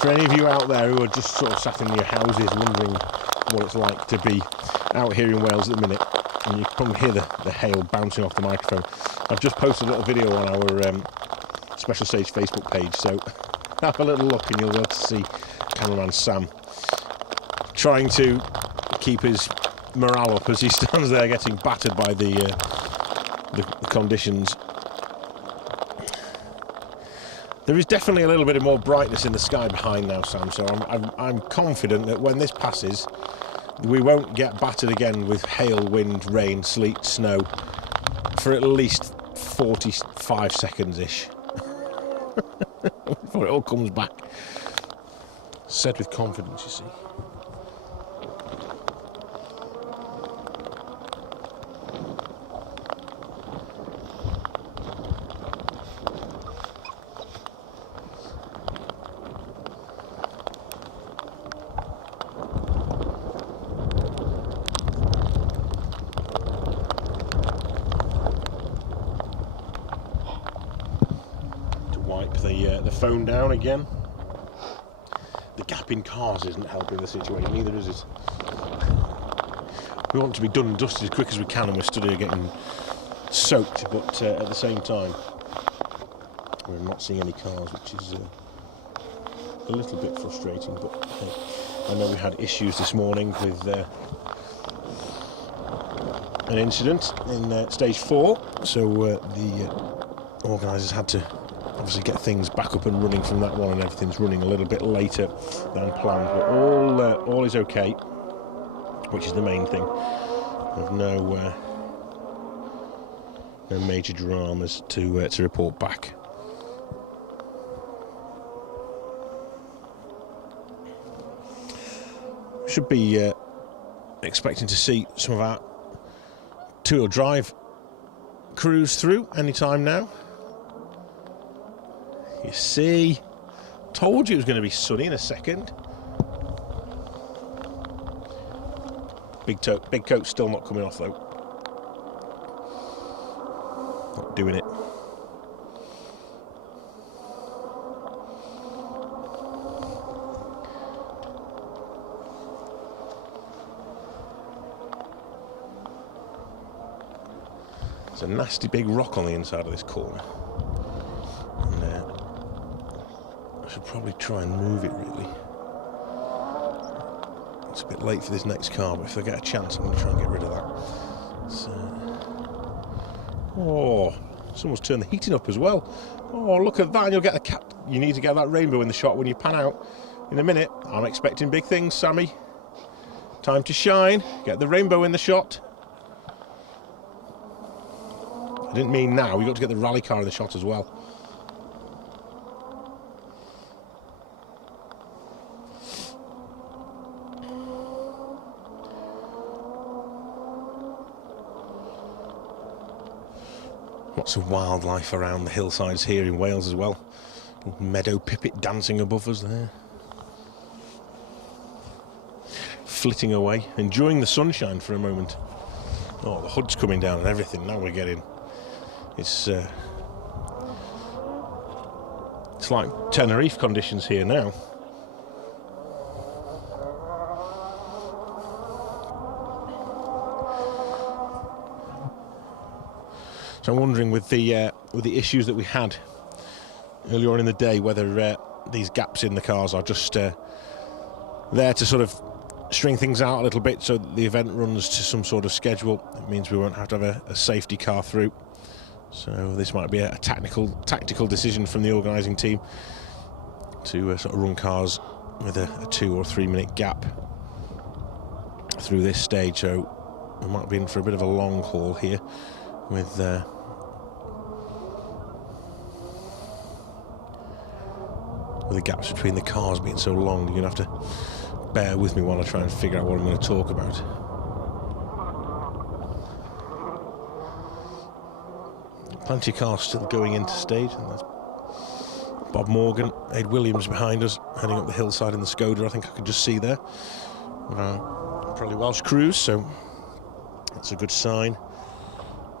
For any of you out there who are just sort of sat in your houses wondering what it's like to be out here in Wales at the minute, and you can probably hear the hail bouncing off the microphone, I've just posted a little video on our Special Stage Facebook page, so have a little look and you'll be able to see cameraman Sam trying to keep his morale up as he stands there getting battered by the conditions. There is definitely a little bit of more brightness in the sky behind now, Sam, so I'm confident that when this passes, we won't get battered again with hail, wind, rain, sleet, snow for at least 45 seconds-ish before it all comes back. Said with confidence, you see. The phone down again. The gap in cars isn't helping the situation, neither is it. We want to be done and dusted as quick as we can, and we're stood here getting soaked, but at the same time we're not seeing any cars, which is a little bit frustrating. But I know we had issues this morning with an incident in stage 4, so the organisers had to obviously get things back up and running from that one, and everything's running a little bit later than planned, but all is okay, which is the main thing. There's no major dramas to report back. Should be expecting to see some of our two-wheel drive crews through any time now. You see, told you it was going to be sunny in a second. Big coat's still not coming off though. Not doing it. There's a nasty big rock on the inside of this corner. I should probably try and move it, really. It's a bit late for this next car, but if I get a chance, I'm going to try and get rid of that. So, oh, someone's turned the heating up as well. Oh, look at that, and you'll get the cap. You need to get that rainbow in the shot when you pan out in a minute. I'm expecting big things, Sammy. Time to shine. Get the rainbow in the shot. I didn't mean now. We've got to get the rally car in the shot as well. Lots of wildlife around the hillsides here in Wales as well. Meadow pipit dancing above us there. Flitting away, enjoying the sunshine for a moment. Oh, the hood's coming down and everything. Now we're getting... It's like Tenerife conditions here now. So I'm wondering with the issues that we had earlier on in the day, whether these gaps in the cars are just there to sort of string things out a little bit so that the event runs to some sort of schedule. It means we won't have to have a safety car through. So this might be a tactical decision from the organising team to sort of run cars with a 2 or 3 minute gap through this stage. So we might be in for a bit of a long haul here with the gaps between the cars being so long. You're going to have to bear with me while I try and figure out what I'm going to talk about. Plenty of cars still going into stage, and that's Bob Morgan, Ed Williams behind us, heading up the hillside in the Skoda. I think I could just see there. Probably Welsh crews, so that's a good sign.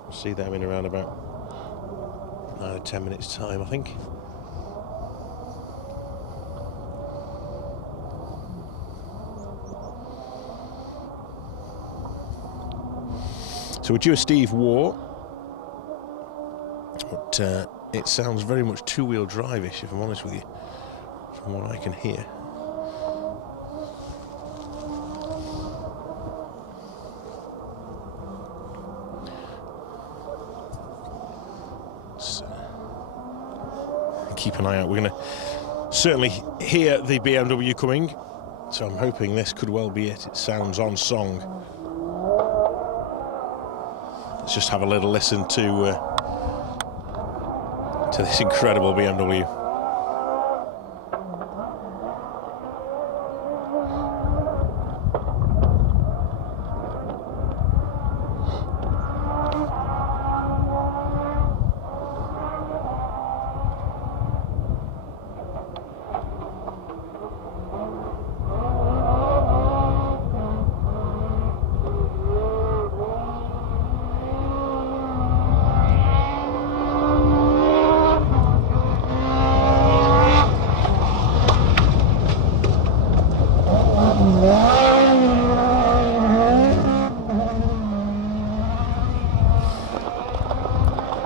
We'll see them in around about 9 or 10 minutes time, I think. So we're due a Steve Waugh, but it sounds very much two-wheel drive-ish, if I'm honest with you, from what I can hear. So, keep an eye out. We're going to certainly hear the BMW coming, so I'm hoping this could well be it. It sounds on song. Let's just have a little listen to this incredible BMW.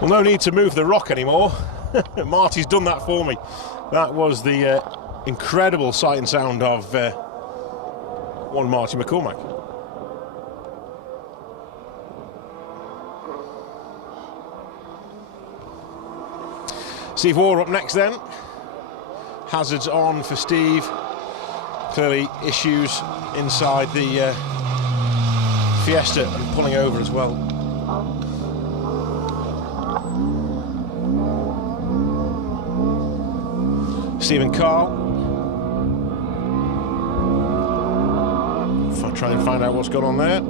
Well, no need to move the rock anymore. Marty's done that for me. That was the incredible sight and sound of one Marty McCormack. Steve Waugh up next then. Hazards on for Steve. Clearly issues inside the Fiesta and pulling over as well. Stephen Carl. If I try and find out what's going on there.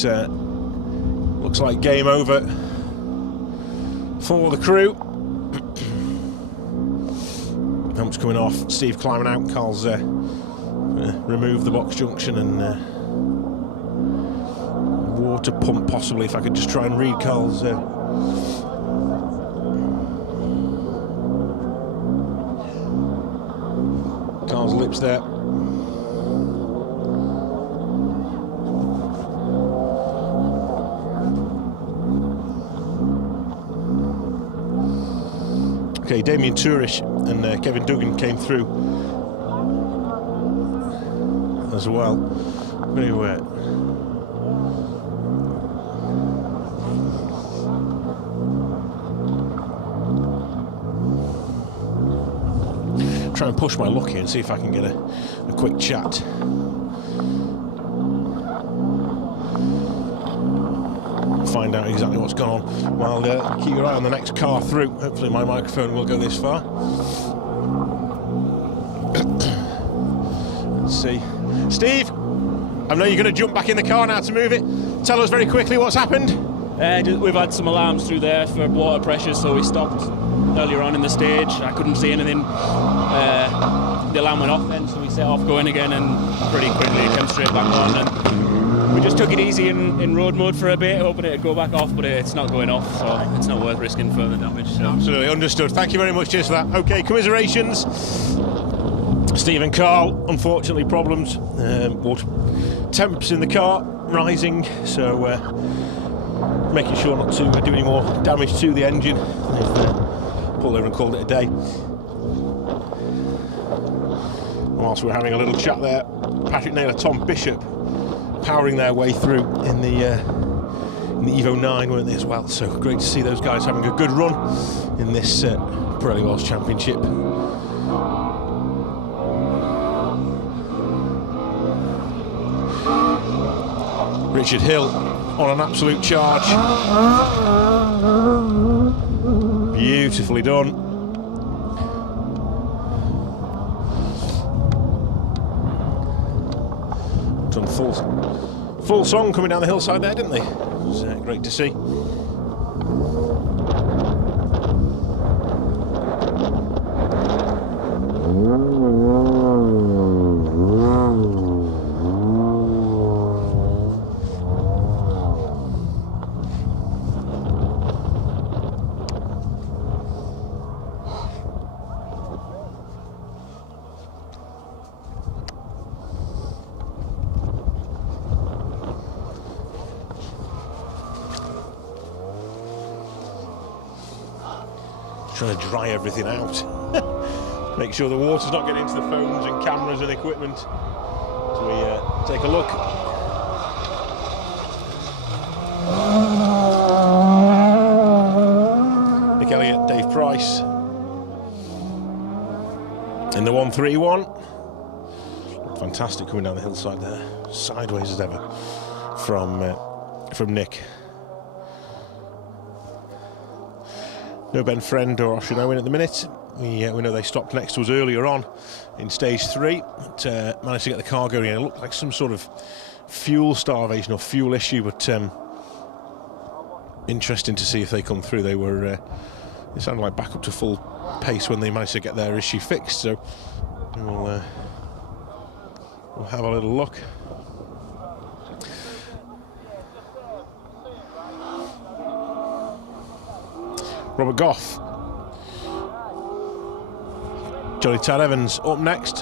It looks like game over for the crew. Helm's coming off, Steve climbing out, Carl's remove the box junction and water pump possibly, if I could just try and read Carl's lips there. Okay, Damien Tourish and Kevin Duggan came through as well. Very wet. Try and push my luck here and see if I can get a quick chat. Find out exactly what's gone on. Well, keep your eye on the next car through. Hopefully my microphone will go this far. Let's see. Steve, I know you're going to jump back in the car now to move it. Tell us very quickly what's happened. We've had some alarms through there for water pressure, so we stopped earlier on in the stage. I couldn't see anything. The alarm went off then, so we set off going again, and pretty quickly it came straight back on. And we just took it easy in road mode for a bit, hoping it'd go back off, but it's not going off, so it's not worth risking further damage. So. Absolutely, understood. Thank you very much, cheers for that. Okay, commiserations. Steve and Carl, unfortunately problems. Water temps in the car rising, so making sure not to do any more damage to the engine. They've pulled over and called it a day. Whilst we're having a little chat there, Patrick Naylor, Tom Bishop powering their way through in the Evo 9, weren't they, as well? So great to see those guys having a good run in this Pirelli Welsh Championship. Richard Hill on an absolute charge. Beautifully done. Done full song coming down the hillside there, didn't they? It was great to see. trying to dry everything out. Make sure the water's not getting into the phones and cameras and equipment. So we take a look. Nick Elliott, Dave Price in the 131. Fantastic coming down the hillside there, sideways as ever from Nick. No Ben Friend or Ocean at the minute. We know they stopped next to us earlier on in stage 3, but managed to get the car going. It looked like some sort of fuel starvation or fuel issue, but interesting to see if they come through. They sounded like back up to full pace when they managed to get their issue fixed. So we'll have a little look. Robert Goff, Johnny Tad Evans up next.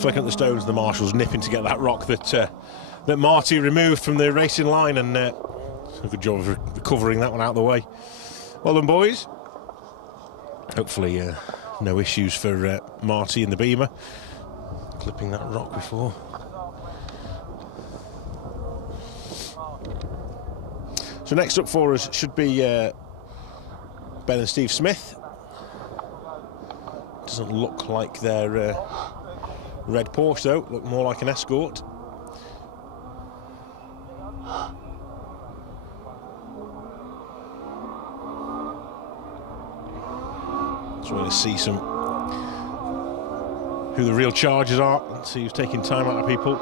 Flicking at the stones, the marshals nipping to get that rock that Marty removed from the racing line, and a good job of recovering that one out of the way. Well done, boys. Hopefully no issues for Marty in the Beamer, clipping that rock before. So next up for us should be Ben and Steve Smith. Doesn't look like their red Porsche though, look more like an Escort. So we're going to see who the real chargers are, and see who's taking time out of people.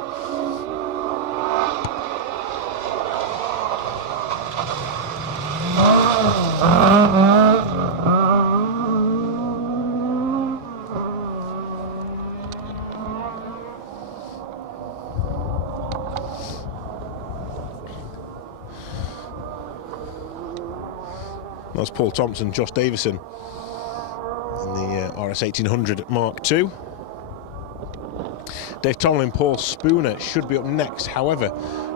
That's Paul Thompson, Josh Davison in the RS 1800 Mark II. Dave Tomlin, Paul Spooner should be up next. However,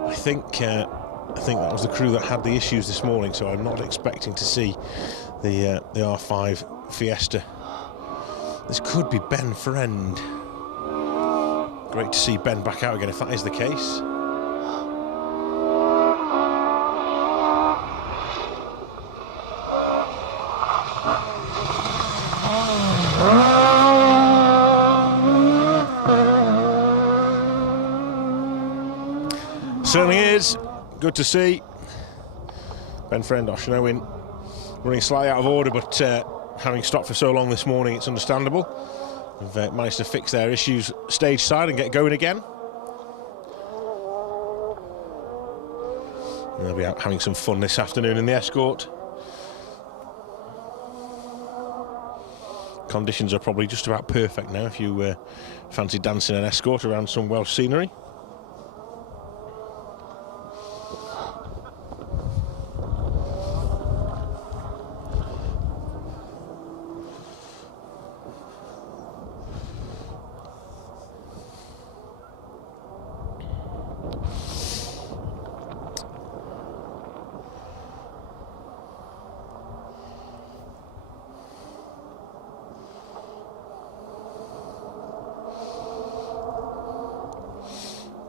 I think that was the crew that had the issues this morning, so I'm not expecting to see the R5 Fiesta. This could be Ben Friend. Great to see Ben back out again if that is the case. Certainly is. Good to see. Ben Friend, Ocean running slightly out of order, but having stopped for so long this morning, it's understandable. They've managed to fix their issues stage side and get going again. And they'll be out having some fun this afternoon in the Escort. Conditions are probably just about perfect now if you fancy dancing an Escort around some Welsh scenery.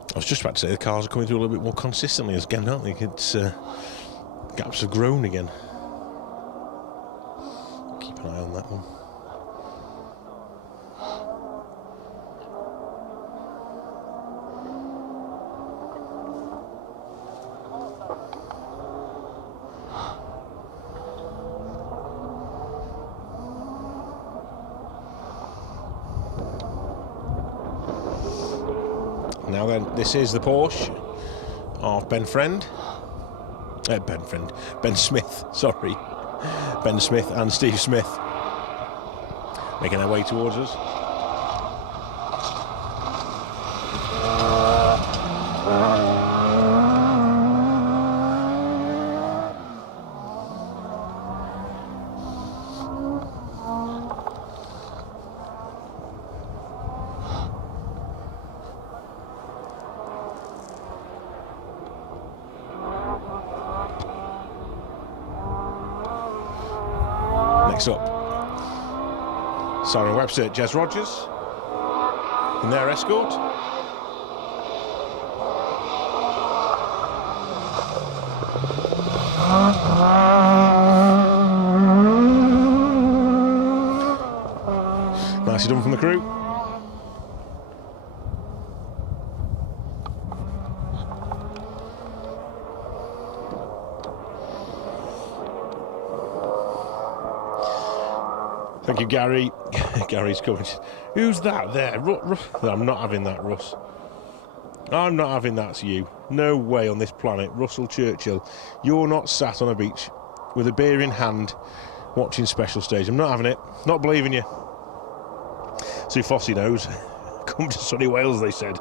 I was just about to say the cars are coming through a little bit more consistently again, aren't they? It's gaps have grown again. Keep an eye on that one. Now then, this is the Porsche of Ben Smith, sorry. Ben Smith and Steve Smith making their way towards us. Next up, Simon Webster, Jez Rogers in their escort. Nicely done from the crew. Thank you, Gary. Gary's coming. Who's that there? I'm not having that, Russ. I'm not having that, it's you. No way on this planet. Russell Churchill, you're not sat on a beach with a beer in hand watching Special Stage. I'm not having it. Not believing you. Sue Fossey knows. Come to sunny Wales, they said.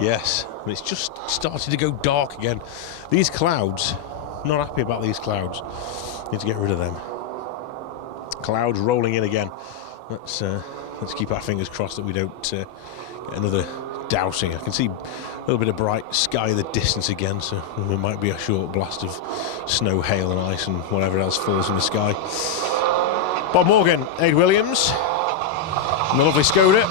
Yes, but it's just started to go dark again. These clouds, not happy about these clouds. Need to get rid of them. Clouds rolling in again. Let's keep our fingers crossed that we don't get another dousing. I can see a little bit of bright sky in the distance again, so there might be a short blast of snow, hail and ice and whatever else falls in the sky. Bob Morgan, Aid Williams, and the lovely Skoda.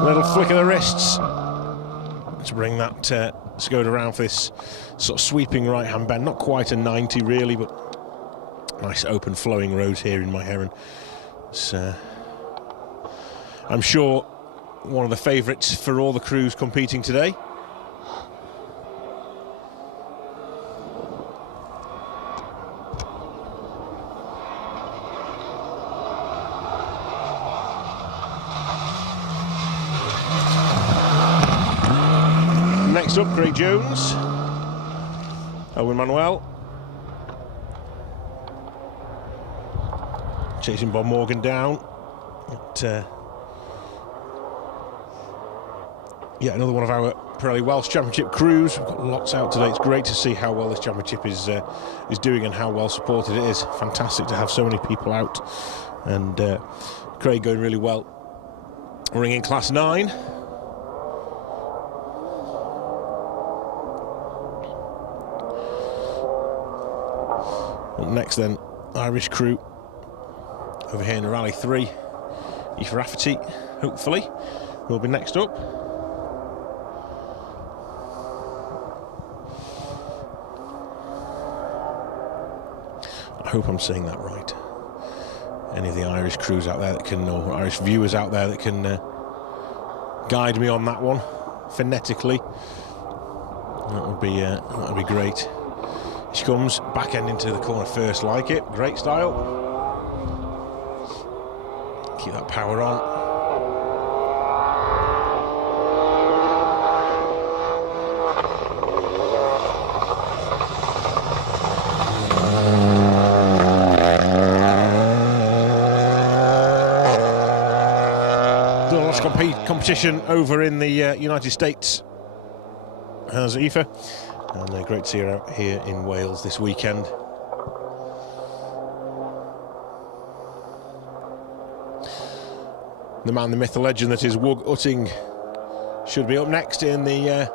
A little flick of the wrists to bring that Skoda around for this sort of sweeping right-hand bend. Not quite a 90 really, but nice open flowing roads here in my Heron. It's, I'm sure one of the favourites for all the crews competing today. Next up, Craig Jones, Owen Manuel, chasing Bob Morgan down. Yeah, another one of our Pirelli Welsh Championship crews. We've got lots out today. It's great to see how well this championship is doing and how well supported it is. Fantastic to have so many people out, and Craig going really well, ringing Class 9. Up next then, Irish crew over here in Rally 3. Aoife Rafferty, hopefully, will be next up. I hope I'm saying that right. Any of the Irish crews out there that can, or Irish viewers out there that can guide me on that one phonetically, that would be great. She comes back end into the corner first, like it. Great style. Keep that power on. Done a lot of competition over in the United States, has Aoife. And great to see her out here in Wales this weekend. The man, the myth, the legend that is Wug Utting should be up next in the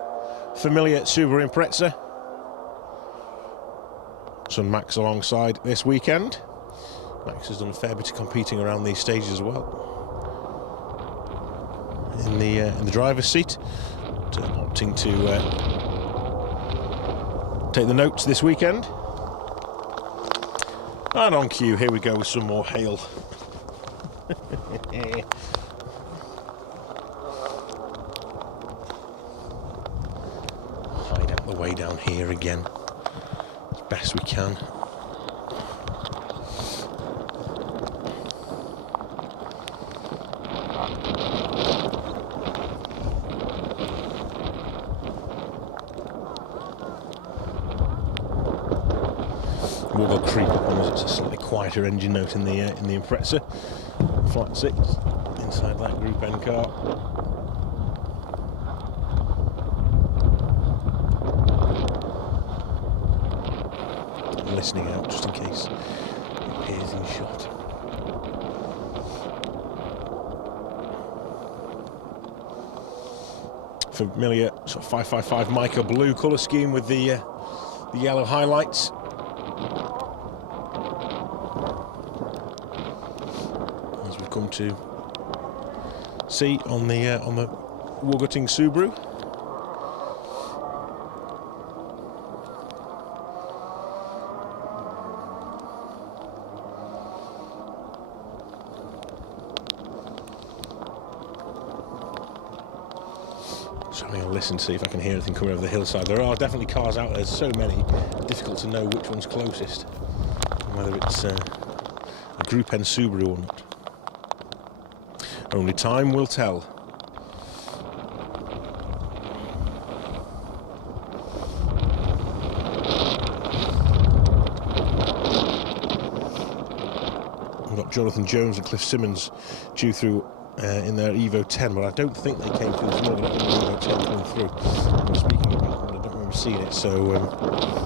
familiar Subaru Impreza. Son Max alongside this weekend. Max has done a fair bit of competing around these stages as well. In the driver's seat, opting to take the notes this weekend. And on cue, here we go with some more hail. Hide out the way down here again as best we can. We'll go creep up on us. It's a slightly quieter engine note in the Impreza. Flat 6 inside that Group N car. I'm listening out just in case it appears in shot. Familiar sort of 555 mica blue colour scheme with the the yellow highlights. As we've come to see on the Wogarting Subaru. So I'm going to listen to see if I can hear anything coming over the hillside. There are definitely cars out there, so many, difficult to know which one's closest, and whether it's a Group N Subaru or not. Only time will tell. We've got Jonathan Jones and Cliff Simmons due through in their Evo 10, but I don't think they came through this morning. Evo 10 coming through. I'm speaking about them, I don't remember seeing it, so I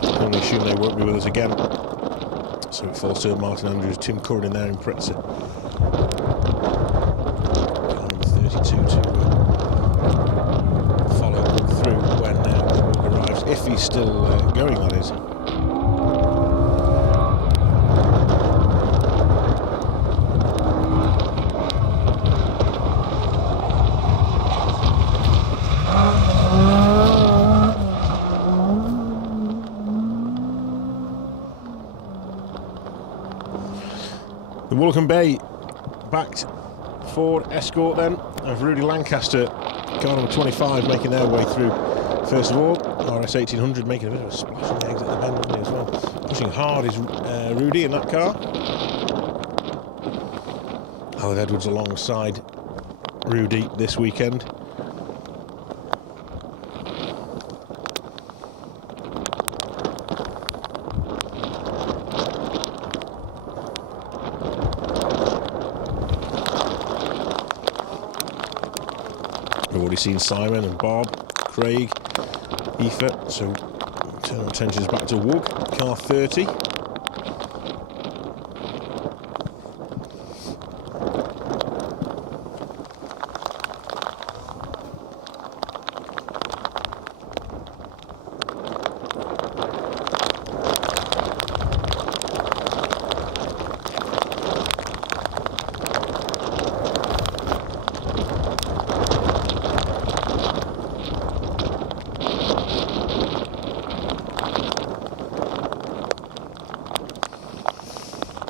can only assume they won't be with us again. So it falls to Martin Andrews, Tim Curran in there in Pretzer. Number 32 to follow through when Wood arrives, if he's still going, that is. The Woolacombe Bay backed Ford Escort then of Rudy Lancaster, car number 25, making their way through. First of all, RS 1800 making a bit of a splash on the exit at the bend, wasn't he, as well. Pushing hard is Rudy in that car. Howard Edwards alongside Rudy this weekend. We've already seen Simon and Bob, Craig, Aoife, so turn our attentions back to Woog, car 30.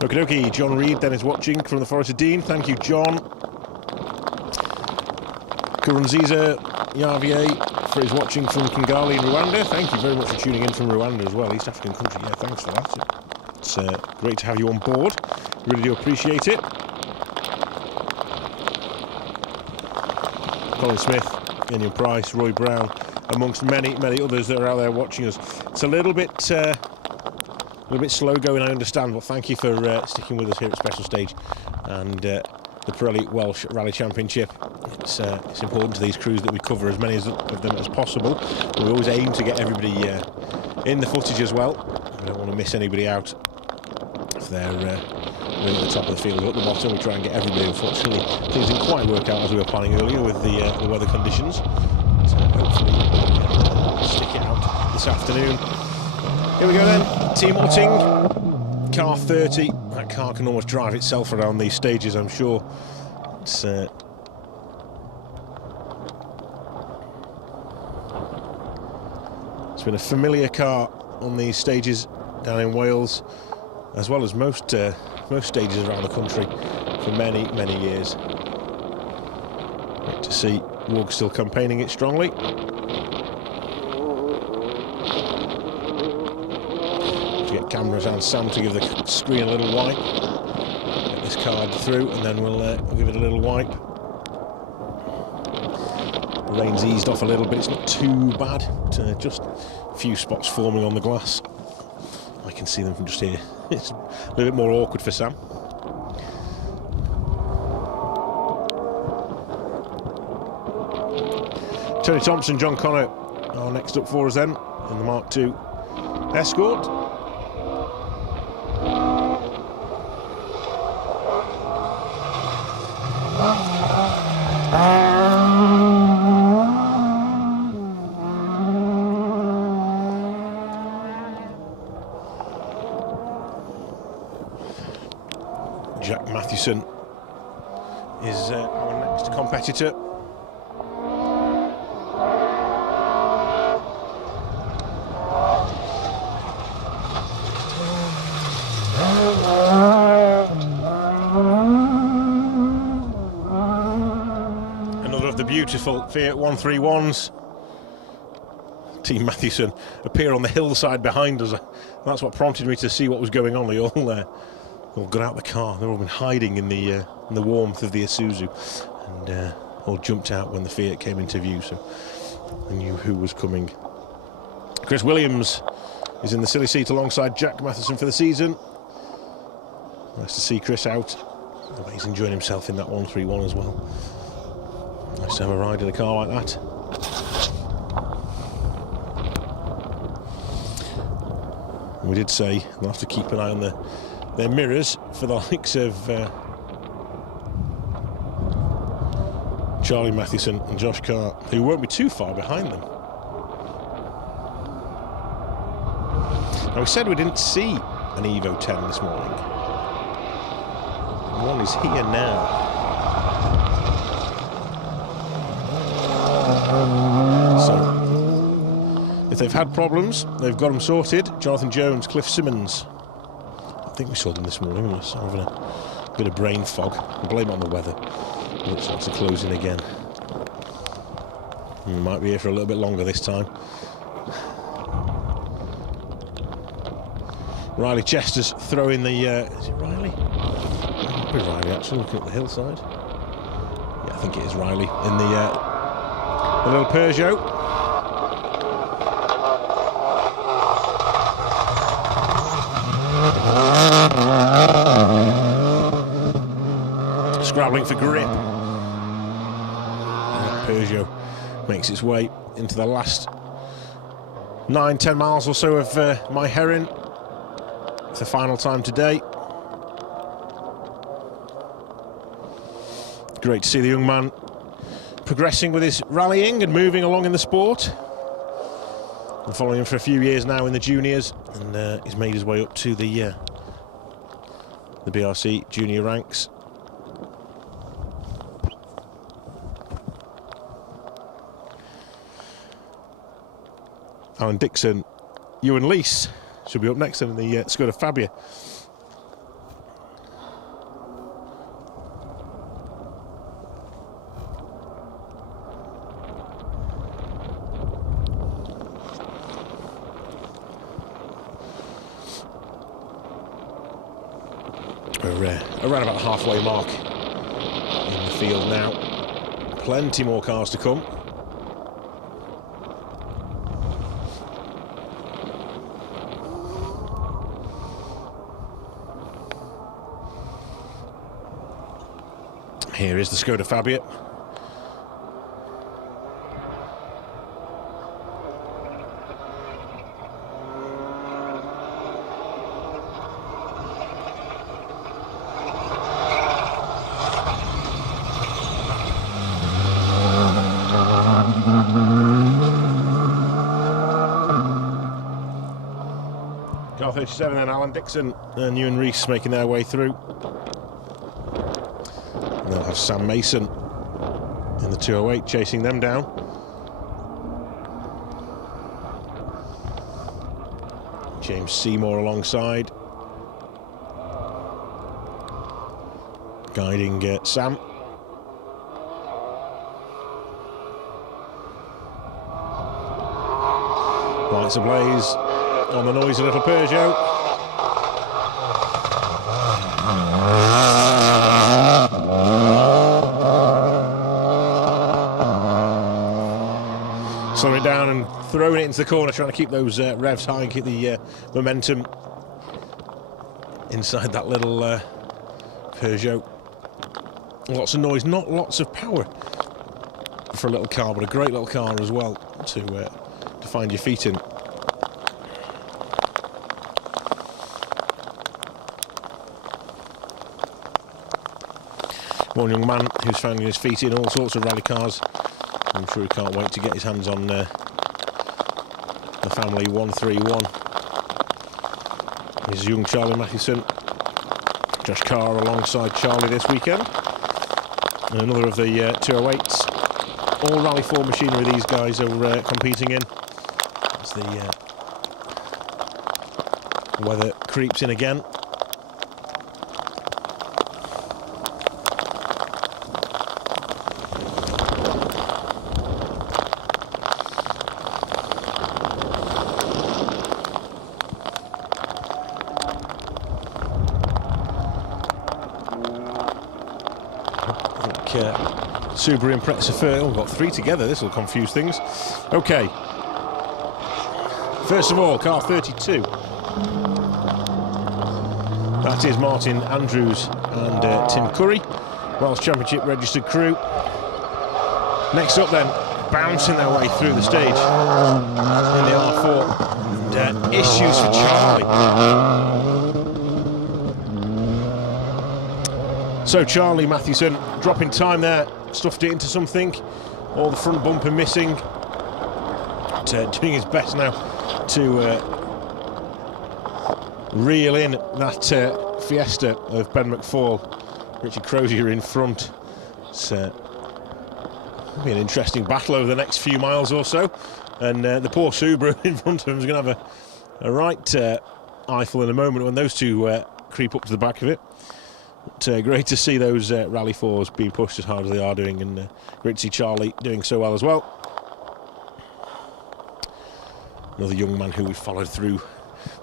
Okie dokie, John Reed then is watching from the Forest of Dean. Thank you, John. Kurunziza Yavier for his watching from Kigali in Rwanda. Thank you very much for tuning in from Rwanda as well, East African country. Yeah, thanks for that. It's great to have you on board. Really do appreciate it. Colin Smith, Ian Price, Roy Brown, amongst many, many others that are out there watching us. It's a little bit slow going, I understand, but thank you for sticking with us here at Special Stage and the Pirelli Welsh Rally Championship. It's important to these crews that we cover as many of them as possible. We always aim to get everybody in the footage as well. We don't want to miss anybody out if they're really at the top of the field or at the bottom. We try and get everybody. Unfortunately, things didn't quite work out as we were planning earlier with the weather conditions. So hopefully we'll stick it out this afternoon. Here we go then, Team Utting, car 30. That car can almost drive itself around these stages, I'm sure. It's been a familiar car on these stages down in Wales, as well as most stages around the country for many, many years. Great to see Woog still campaigning it strongly. Get cameras and Sam to give the screen a little wipe. Get this card through and then we'll give it a little wipe. The rain's eased off a little bit, it's not too bad. Just a few spots forming on the glass. I can see them from just here. It's a little bit more awkward for Sam. Tony Thompson, John Connor are next up for us then in the Mark II Escort. Jack Mathewson is our next competitor. Another of the beautiful Fiat 131s. Team Mathewson appear on the hillside behind us. That's what prompted me to see what was going on. They all got out the car. They've all been hiding in the warmth of the Isuzu, and all jumped out when the Fiat came into view, so I knew who was coming. Chris Williams is in the silly seat alongside Jack Mathewson for the season. Nice to see Chris out. I bet he's enjoying himself in that 131 as well. Nice to have a ride in a car like that. And we did say they'll have to keep an eye on their mirrors for the likes of Charlie Mathewson and Josh Carr, who won't be too far behind them. Now, we said we didn't see an Evo 10 this morning. One is here now. So, if they've had problems, they've got them sorted. Jonathan Jones, Cliff Simmons. I think we saw them this morning. We're having a bit of brain fog. We'll blame it on the weather. It starts to close in again. We might be here for a little bit longer this time. Riley Chester's throwing the... is it Riley? It is Riley, actually, looking at the hillside. Yeah, I think it is Riley. In the little Peugeot. Scrabbling for grip. And that Peugeot makes its way into the last 9-10 miles or so of My Heron. It's the final time today. Great to see the young man progressing with his rallying and moving along in the sport. I'm following him for a few years now in the juniors, and he's made his way up to the BRC junior ranks. Alan Dixon, Ewan Leese should be up next in the Skoda Fabia. We're around about the halfway mark in the field now. Plenty more cars to come. Here is the Skoda Fabia. Car 37 and Alan Dixon and Ewan Rees making their way through. And they'll have Sam Mason in the 208 chasing them down. James Seymour alongside, guiding Sam. Lights ablaze on the noisy little Peugeot. Slowing it down and throwing it into the corner, trying to keep those revs high and keep the momentum inside that little Peugeot. Lots of noise, not lots of power for a little car, but a great little car as well to find your feet in. One young man who's finding his feet in all sorts of rally cars. I'm sure he can't wait to get his hands on the family 131. Here's young Charlie Mathewson Josh Carr alongside Charlie this weekend. And another of the 208s. All Rally 4 machinery these guys are competing in. As the weather creeps in again. Subaru Impreza Fair. We've got 3 together, this will confuse things. Okay. First of all, car 32. That is Martin Andrews and Tim Curry, Welsh Championship registered crew. Next up then, bouncing their way through the stage in the R4. And, issues for Charlie. So Charlie Mathewson dropping time there, stuffed it into something, all the front bumper missing, but, doing his best now to reel in that Fiesta of Ben McFall. Richard Crozier in front. It's be an interesting battle over the next few miles or so, and the poor Subaru in front of him is going to have a right eyeful in a moment when those two creep up to the back of it. But, great to see those Rally 4s being pushed as hard as they are doing, and great to see Charlie doing so well as well. Another young man who we followed through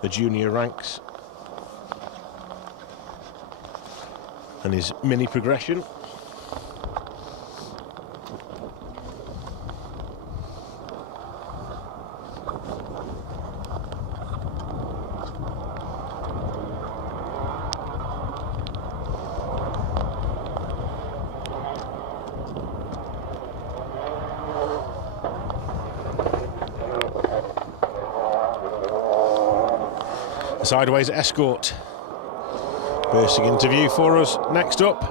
the junior ranks and his mini progression. Sideways Escort bursting into view for us next up.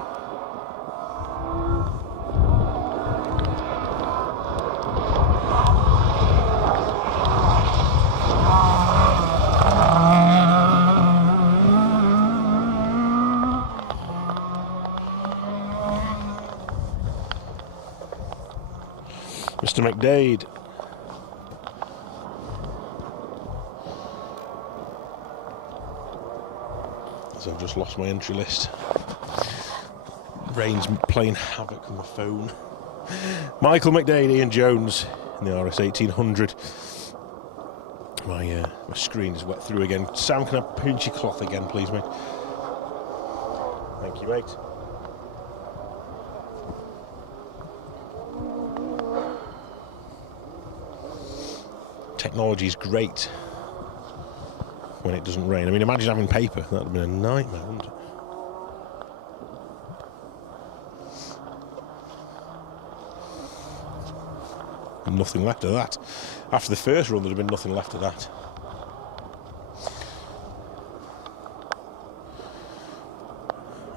Mr. McDade. So I've just lost my entry list. Rain's playing havoc on my phone. Michael McDade, Ian Jones in the RS 1800. My screen is wet through again. Sam, can I pinch your cloth again, please, mate? Thank you, mate. Technology is great when it doesn't rain. I mean, imagine having paper. That would have been a nightmare, wouldn't it? Nothing left of that. After the first run, there'd have been nothing left of that.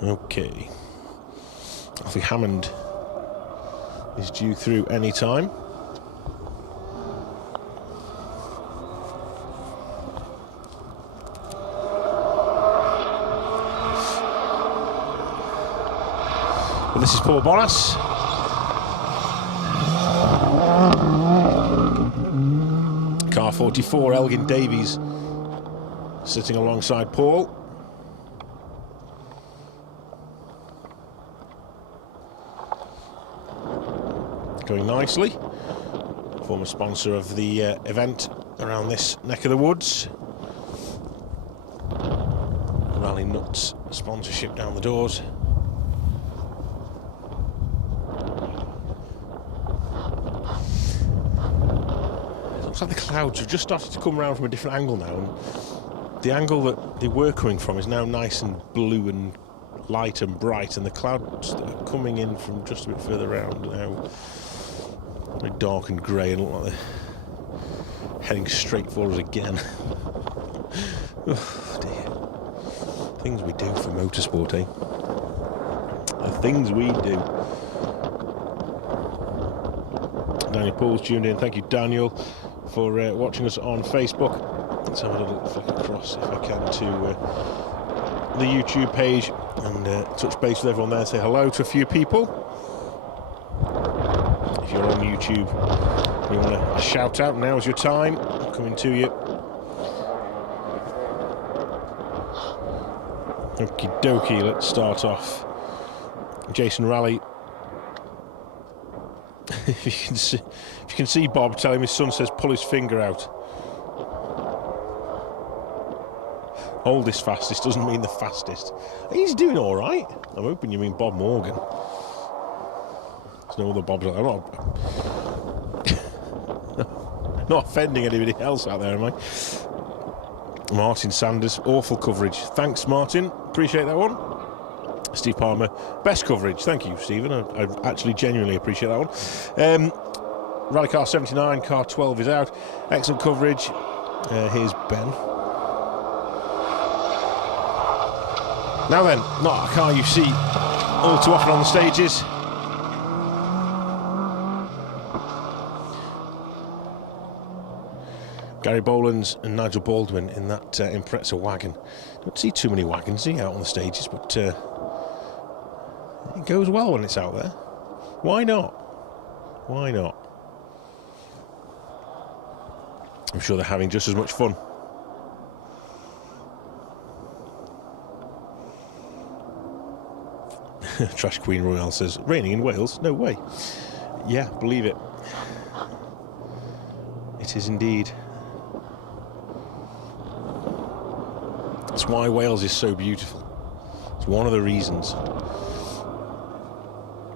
Okay. I think Hammond is due through any time. But this is Paul Bonas. Car 44, Elgin Davies sitting alongside Paul. Going nicely. Former sponsor of the event around this neck of the woods. Rally Nuts sponsorship down the doors. Looks like the clouds have just started to come around from a different angle now, and the angle that they were coming from is now nice and blue and light and bright, and the clouds that are coming in from just a bit further around now very dark and grey and look like they're heading straight for us again. Oh dear. Things we do for motorsport, eh? The things we do. Daniel Paul's tuned in. Thank you, Daniel, for watching us on Facebook. Let's have a little flick across if I can to the YouTube page and touch base with everyone there, say hello to a few people. If you're on YouTube, you want a shout out, now's your time. I'm coming to you. Okie dokie, let's start off. Jason Raleigh. If you can see Bob telling his son says pull his finger out. Oldest fastest doesn't mean the fastest. He's doing all right. I'm hoping you mean Bob Morgan. There's no other Bobs out there. I'm not offending anybody else out there, am I? Martin Sanders, awful coverage. Thanks, Martin. Appreciate that one. Steve Palmer, best coverage. Thank you, Stephen. I actually genuinely appreciate that one. Rally car 79, car 12 is out. Excellent coverage. Here's Ben. Now then, not a car you see all too often on the stages. Gary Bolands and Nigel Baldwin in that Impreza wagon. Don't see too many wagons out on the stages, but it goes well when it's out there. Why not? Why not? I'm sure they're having just as much fun. Trash Queen Royale says, raining in Wales? No way. Yeah, believe it. It is indeed. That's why Wales is so beautiful. It's one of the reasons.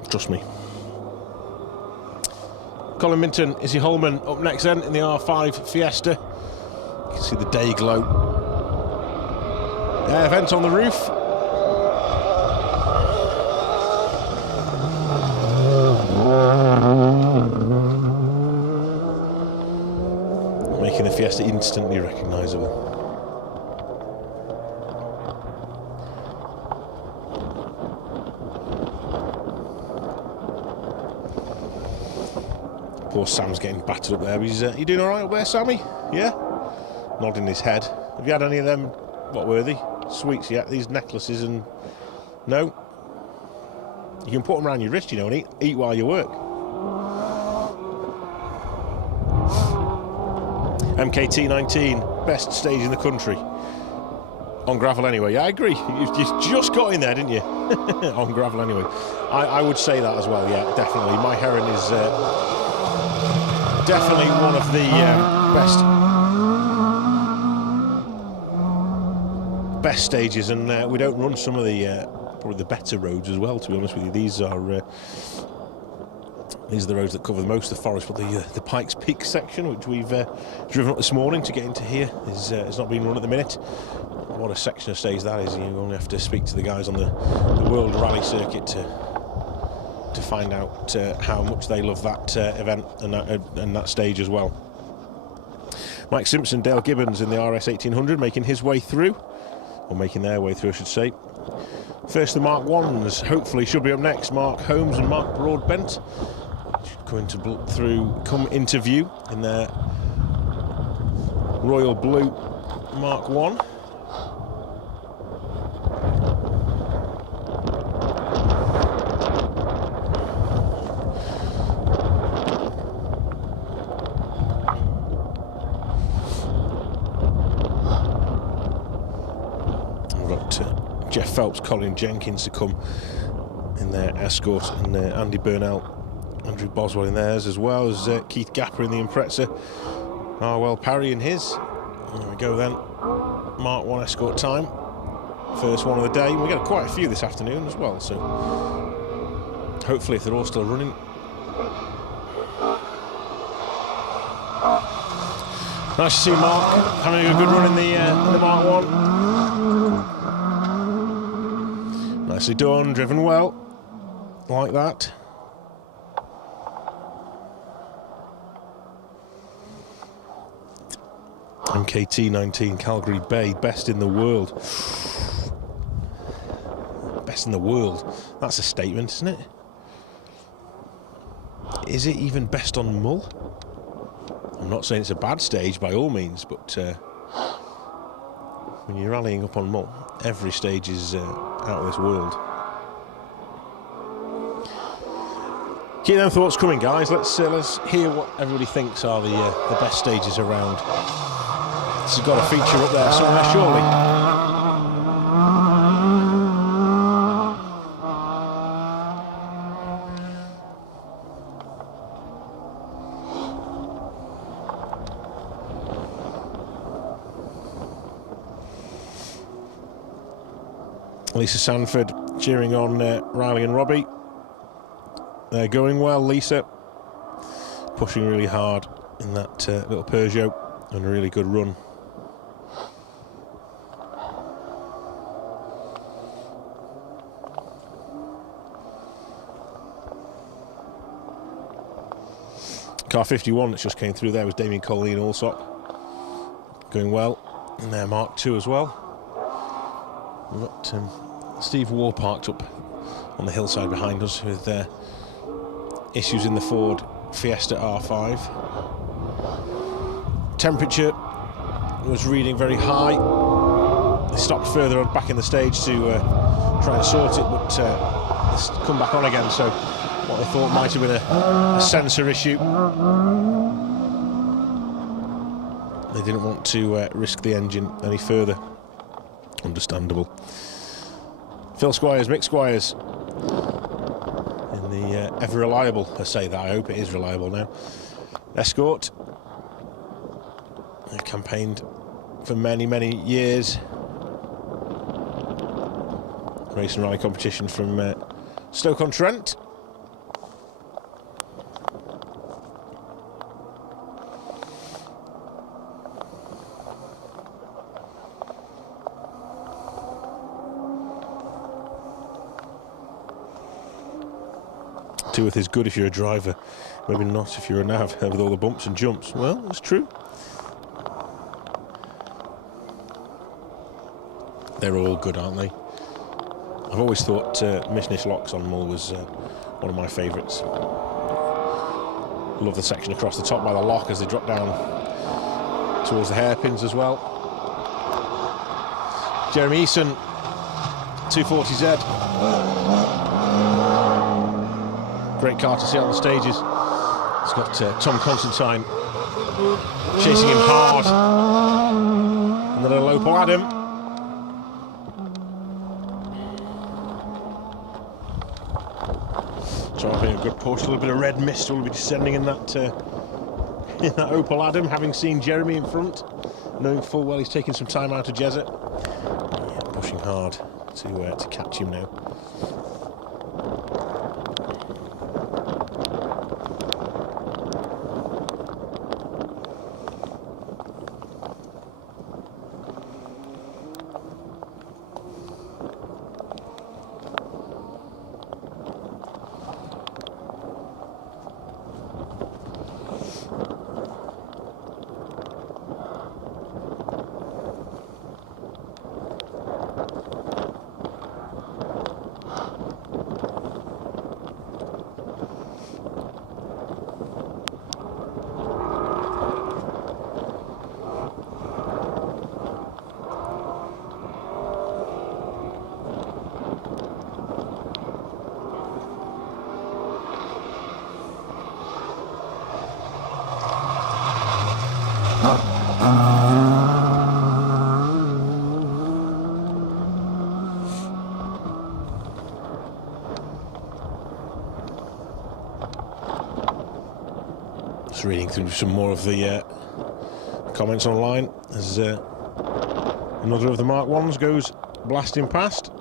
Trust me. Colin Minton, Izzy Holman up next then in the R5 Fiesta. You can see the day glow. Vent on the roof. Making the Fiesta instantly recognisable. Poor Sam's getting battered up there. He's you doing all right up there, Sammy? Yeah? Nodding his head. Have you had any of them, what were they? Sweets yet? These necklaces and... No? You can put them around your wrist, you know, and eat while you work. MKT19, best stage in the country. On gravel anyway. Yeah, I agree. You just got in there, didn't you? On gravel anyway. I would say that as well, yeah, definitely. My Heron is definitely one of the best stages, and we don't run some of the probably the better roads as well, to be honest with you. These are the roads that cover most of the forest, but the Pikes Peak section, which we've driven up this morning to get into here, is not being run at the minute. What a section of stage that is. You only have to speak to the guys on the World Rally Circuit to find out how much they love that event and that stage as well. Mike Simpson, Dale Gibbons in the RS 1800 making his way through, or making their way through I should say. First the Mark 1s hopefully should be up next. Mark Holmes and Mark Broadbent come into view in their royal blue Mark 1. Jeff Phelps, Colin Jenkins to come in their Escort, and Andy Burnell, Andrew Boswell in theirs, as well as Keith Gapper in the Impreza. Arwell Parry in his. There we go then. Mark 1 Escort time. First one of the day. We get quite a few this afternoon as well, so hopefully if they're all still running. Nice to see Mark having a good run in the Mark 1. Nicely done, driven well, like that. MKT19, Calgary Bay, best in the world. Best in the world. That's a statement, isn't it? Is it even best on Mull? I'm not saying it's a bad stage by all means, but when you're rallying up on Mull, every stage is out of this world. Keep them thoughts coming, guys. Let's hear what everybody thinks are the best stages around. This has got a feature up there somewhere, surely. Lisa Sanford cheering on Riley and Robbie. They're going well. Lisa pushing really hard in that little Peugeot, and a really good run. Car 51 that just came through there was Damien Coley and Allsock. Going well. And there Mark II as well. We've got Steve Waugh parked up on the hillside behind us with issues in the Ford Fiesta R5. Temperature was reading very high. They stopped further on back in the stage to try and sort it, but it's come back on again, so what they thought might have been a sensor issue. They didn't want to risk the engine any further. Understandable. Phil Squires, Mick Squires, in the ever reliable, I say that, I hope it is reliable now, Escort. They've campaigned for many, many years. Race and rally competition from Stoke-on-Trent. With is good if you're a driver, maybe not if you're a nav with all the bumps and jumps. Well, it's true. They're all good, aren't they? I've always thought Mishnish Locks on Mull was one of my favourites. Love the section across the top by the lock as they drop down towards the hairpins as well. Jeremy Eason, 240Z. Great car to see on the stages. It's got Tom Constantine chasing him hard. And the little Opel Adam. Driving a good push, a little bit of red mist will be descending in that Opel Adam, having seen Jeremy in front, knowing full well he's taking some time out of Jezza. Yeah, pushing hard to catch him now. Just reading through some more of the comments online as another of the Mark 1s goes blasting past.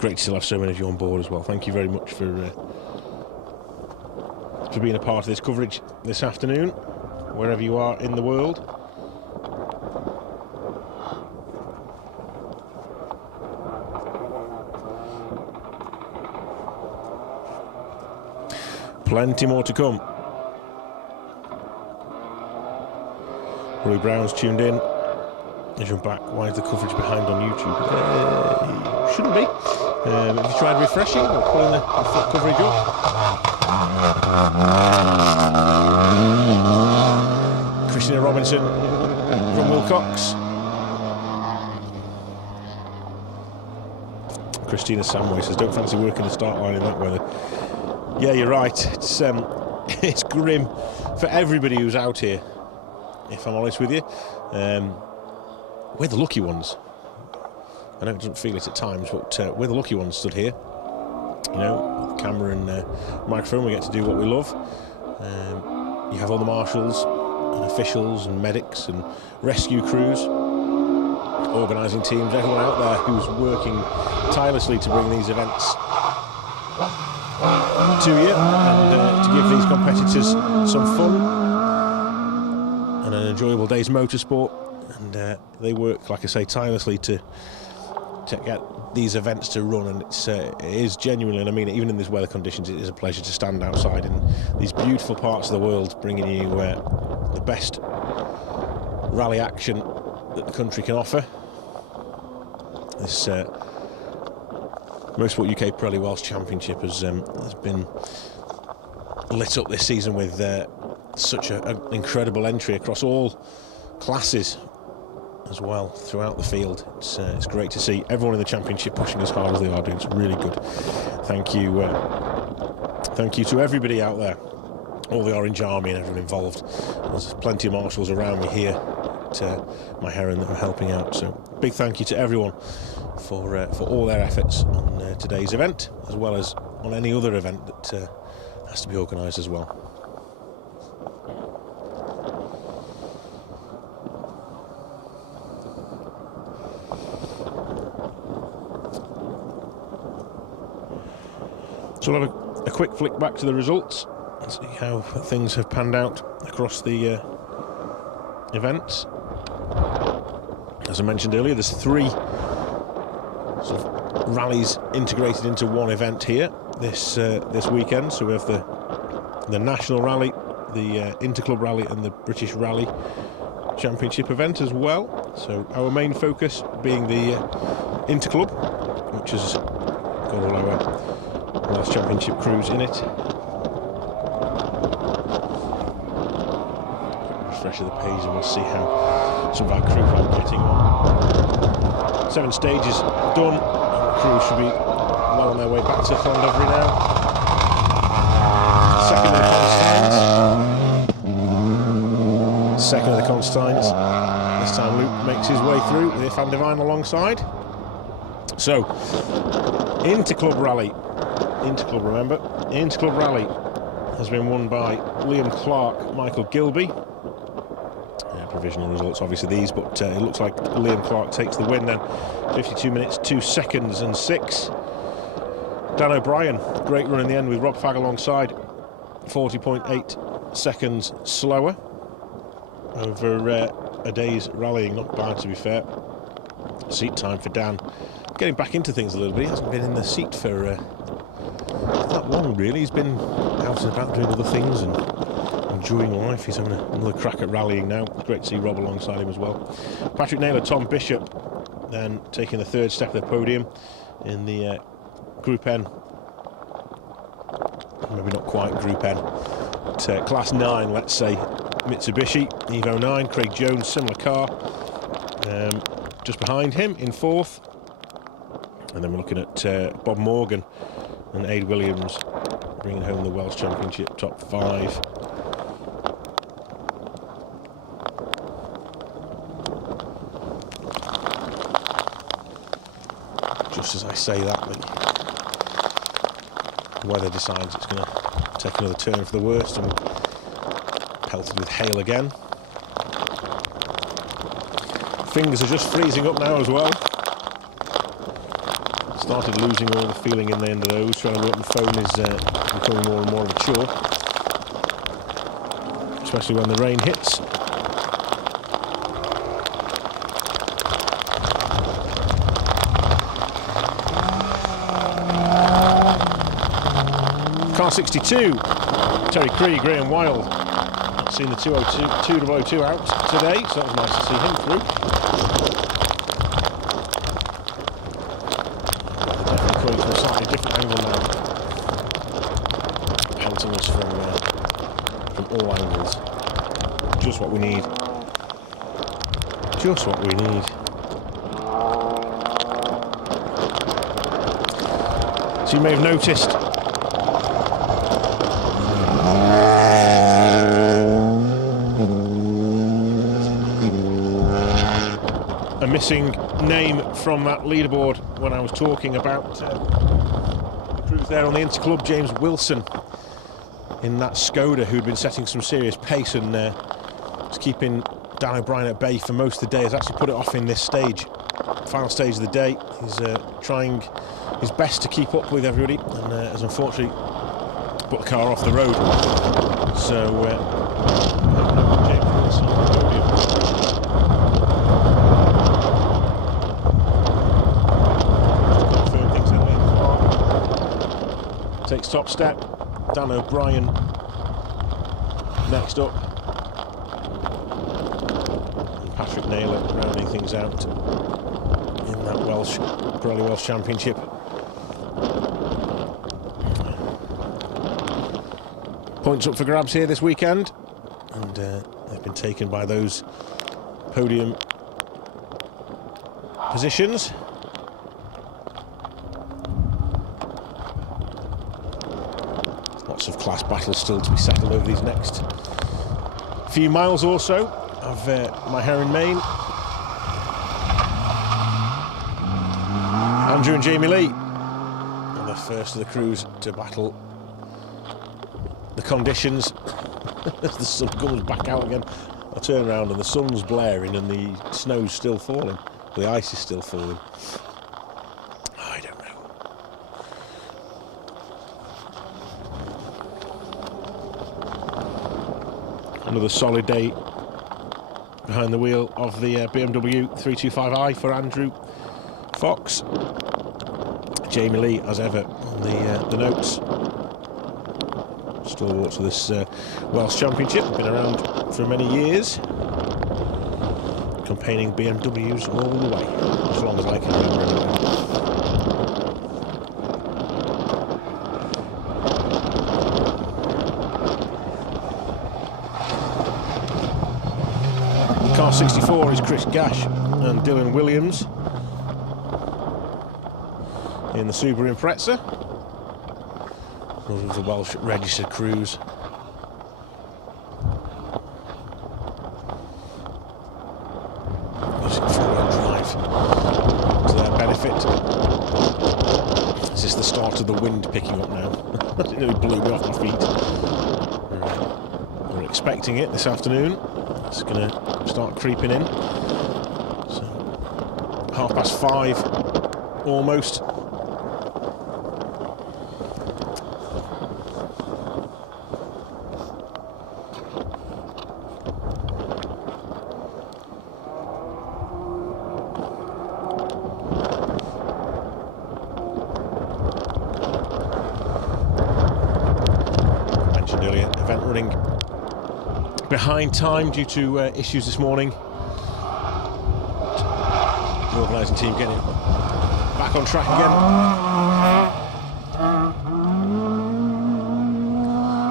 Great to still have so many of you on board as well. Thank you very much for being a part of this coverage this afternoon, wherever you are in the world. Plenty more to come. Rory Brown's tuned in. As you're back, why is the coverage behind on YouTube? Shouldn't be. Have you tried refreshing or pulling the full coverage up? Robinson from Wilcox. Christina Samway says, don't fancy working the start line in that weather. Yeah, you're right. It's grim for everybody who's out here, if I'm honest with you. We're the lucky ones. I know it doesn't feel it at times, but we're the lucky ones stood here. You know, with the camera and microphone, we get to do what we love. You have all the marshals and officials and medics and rescue crews, organising teams, everyone out there who's working tirelessly to bring these events to you and to give these competitors some fun and an enjoyable day's motorsport. And they work, like I say, tirelessly to get these events to run, and it is genuinely, and I mean, even in these weather conditions, it is a pleasure to stand outside in these beautiful parts of the world, bringing you the best rally action that the country can offer. This Motorsport UK Pirelli Welsh Championship has been lit up this season with such an incredible entry across all classes as well throughout the field. It's great to see everyone in the championship pushing as hard as they are doing. It's really good. Thank you to everybody out there, all the Orange Army and everyone involved. There's plenty of marshals around me here at my Heron that are helping out, so big thank you to everyone for all their efforts on today's event, as well as on any other event that has to be organised as well. So we'll have a quick flick back to the results and see how things have panned out across the events. As I mentioned earlier, there's 3 sort of rallies integrated into one event here this weekend. So we have the National Rally, the Interclub Rally and the British Rally Championship event as well. So our main focus being the Interclub, which has got all our Welsh Championship crews in it. Refresh of the page and we'll see how some of our crew are getting on. 7 stages done. Our crew should be well on their way back to Llandudno now. Second of the Constantines. This time Luke makes his way through with Van der Vine alongside. So, Interclub Rally. Interclub, remember? Interclub Rally has been won by Liam Clark, Michael Gilby. Provisional results, obviously, these, but it looks like Liam Clark takes the win then. 52 minutes, 2 seconds and 6. Dan O'Brien, great run in the end with Rob Fagg alongside. 40.8 seconds slower over a day's rallying. Not bad, to be fair. Seat time for Dan. Getting back into things a little bit. He hasn't been in the seat for that long, really. He's been out and about doing other things and enjoying life. He's having another crack at rallying now. Great to see Rob alongside him as well. Patrick Naylor, Tom Bishop, then taking the 3rd step of the podium in the Group N. Maybe not quite Group N, but Class 9, let's say. Mitsubishi, Evo 9, Craig Jones, similar car. Just behind him in 4th. And then we're looking at Bob Morgan and Aid Williams bringing home the Welsh Championship top 5. Just as I say that, the weather decides it's going to take another turn for the worst, and pelted with hail again. Fingers are just freezing up now as well. Started losing all the feeling in the end of those. Trying to work the phone is becoming more and more of a chore, especially when the rain hits. Car 62, Terry Cree, Graham Wild. Not seen the 202 out today, so that was nice to see him through. Definitely coming from a slightly different angle now, pelting us from all angles. Just what we need Just what we need. So you may have noticed a missing name from that leaderboard when I was talking about the crews there on the Interclub. James Wilson in that Skoda, who'd been setting some serious pace and was keeping Dan O'Brien at bay for most of the day, has actually put it off in this stage, final stage of the day. He's trying his best to keep up with everybody and has unfortunately put the car off the road. So James Wilson on the podium. Confirm things in there. Takes top step. Dan O'Brien next up. And Patrick Naylor rounding things out in that Pirelli Welsh Championship. Points up for grabs here this weekend, and they've been taken by those podium positions. Lots of class battles still to be settled over these next few miles or so of my Heron Main. Andrew and Jamie Lee are the first of the crews to battle the conditions. As the sun comes back out again, I turn around and the sun's blaring and the snow's still falling, the ice is still falling. I don't know. Another solid day behind the wheel of the BMW 325i for Andrew Fox. Jamie Lee, as ever, on the notes. Stalwarts of this Welsh Championship, been around for many years, campaigning BMWs all the way, as long as I can remember anyway. Car 64 is Chris Gash and Dylan Williams in the Subaru Impreza. Of the Welsh registered crews. Using four-wheel drive to their benefit. Is this the start of the wind picking up now? It nearly blew me off my feet. We're expecting it this afternoon. It's going to start creeping in. So 5:30 almost. Behind time due to issues this morning. The organising team getting back on track again.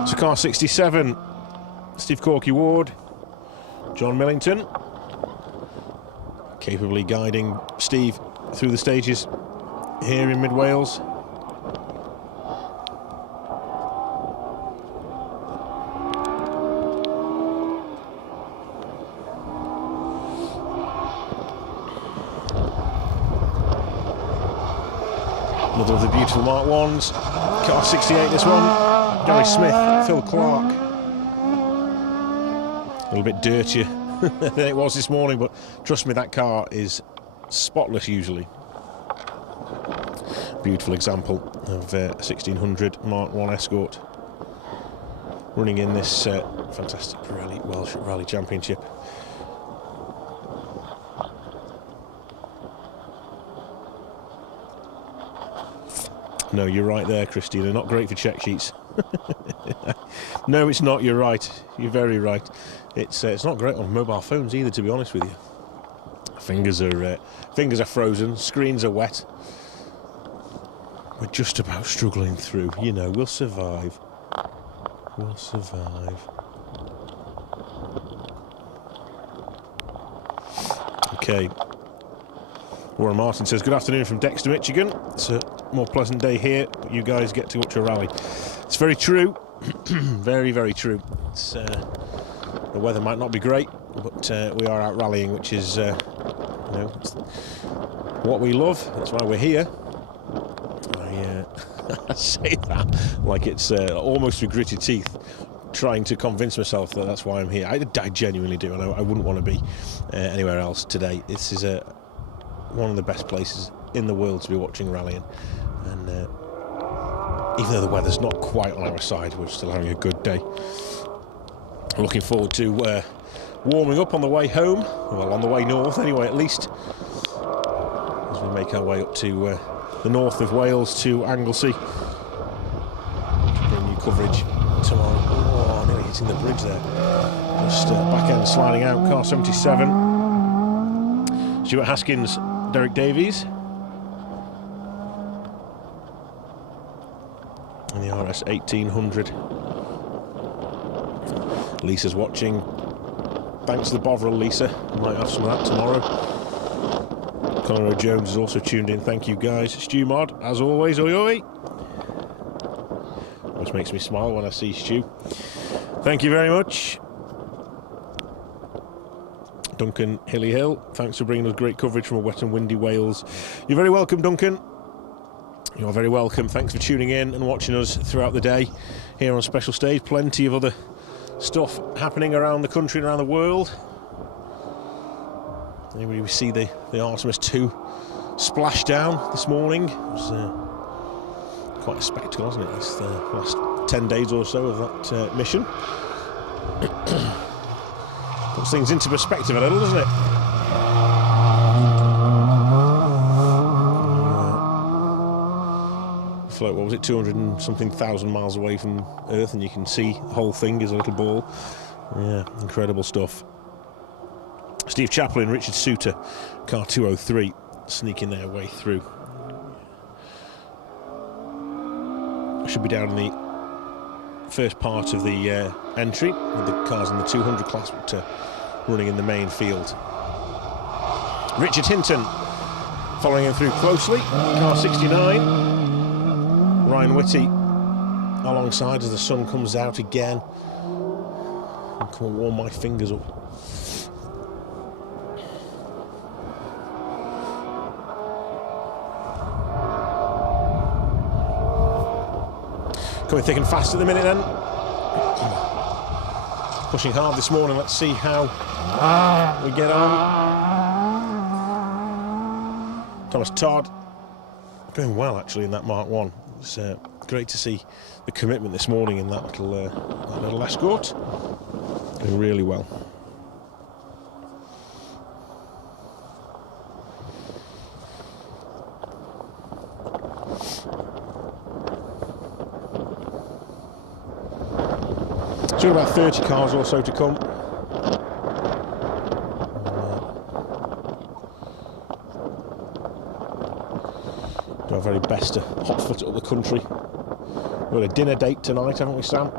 So car 67, Steve Corky Ward, John Millington, capably guiding Steve through the stages here in mid-Wales. Another of the beautiful Mark 1s. Car 68 this one. Gary Smith, Phil Clark. A little bit dirtier than it was this morning, but trust me, that car is spotless usually. Beautiful example of a 1600 Mark 1 Escort running in this fantastic Pirelli Welsh Rally Championship. No, you're right there, Christina. Not great for check sheets. No, it's not. You're right. You're very right. It's not great on mobile phones either, to be honest with you. Fingers are frozen. Screens are wet. We're just about struggling through. You know, we'll survive. We'll survive. UK. Warren Martin says, good afternoon from Dexter, Michigan. It's a more pleasant day here. You guys get to watch a rally. It's very true. Very, very true. It's, the weather might not be great, but we are out rallying, which is you know, what we love. That's why we're here. I say that like it's almost with gritted teeth, trying to convince myself that that's why I'm here. I genuinely do, and I wouldn't want to be anywhere else today. This is one of the best places in the world to be watching rallying, and even though the weather's not quite on our side, we're still having a good day. Looking forward to warming up on the way home, well, on the way north anyway, at least, as we make our way up to the north of Wales to Anglesey. Bring you coverage tomorrow. Oh, nearly hitting the bridge there. Just back end sliding out, car 77. Stuart Haskins, Derek Davies. And the RS 1800. Lisa's watching. Thanks to the Bovril, Lisa. Might have some of that tomorrow. Conor Jones is also tuned in. Thank you, guys. Stu Mod, as always, oi oi. Always makes me smile when I see Stu. Thank you very much. Duncan Hilly Hill, thanks for bringing us great coverage from a wet and windy Wales. You're very welcome, Duncan. You're very welcome. Thanks for tuning in and watching us throughout the day here on Special Stage. Plenty of other stuff happening around the country and around the world. Anybody see the Artemis 2 splashdown this morning? It was quite a spectacle, wasn't it? It's the last 10 days or so of that mission. Puts things into perspective a little, doesn't it? Float, what was it, 200 and something thousand miles away from Earth, and you can see the whole thing is a little ball. Yeah, incredible stuff. Steve Chaplin, Richard Suter, car 203, sneaking their way through. Should be down in the first part of the entry, with the cars in the 200 class, but running in the main field. Richard Hinton following him through closely, car 69. Ryan Whitty alongside as the sun comes out again. And come and warm my fingers up. Coming thick and fast at the minute then. Pushing hard this morning. Let's see how we get on. Thomas Todd going well actually in that Mark 1. It's great to see the commitment this morning in that little escort. Going really well. So about 30 cars or so to come. Do our very best to hot foot up the country. We've got a dinner date tonight, haven't we, Sam?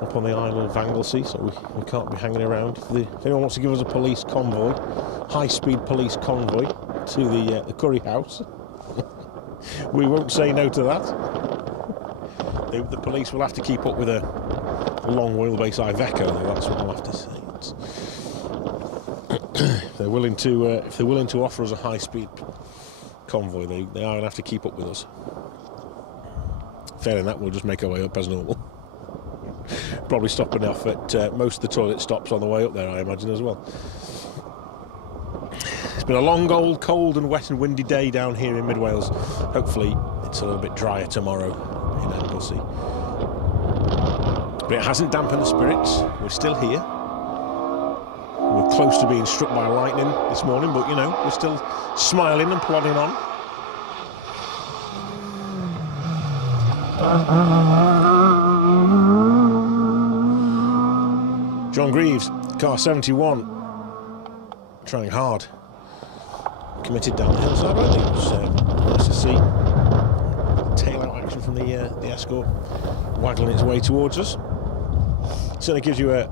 Up on the island of Anglesey, so we can't be hanging around. If anyone wants to give us a police convoy, high-speed police convoy to the curry house, we won't say no to that. The police will have to keep up with a long wheelbase Iveco, though. That's what I'll have to say. If they're willing to offer us a high-speed convoy, they are going to have to keep up with us. Failing that, we'll just make our way up as normal. Probably stopping off at most of the toilet stops on the way up there, I imagine, as well. It's been a long, old, cold and wet and windy day down here in mid-Wales. Hopefully it's a little bit drier tomorrow in Anglesey. But it hasn't dampened the spirits. We're still here. We're close to being struck by lightning this morning, but, you know, we're still smiling and plodding on. John Greaves, car 71, trying hard. Committed down the hillside, I think. It was nice to see tail-out action from the Escort waggling its way towards us. Certainly gives you a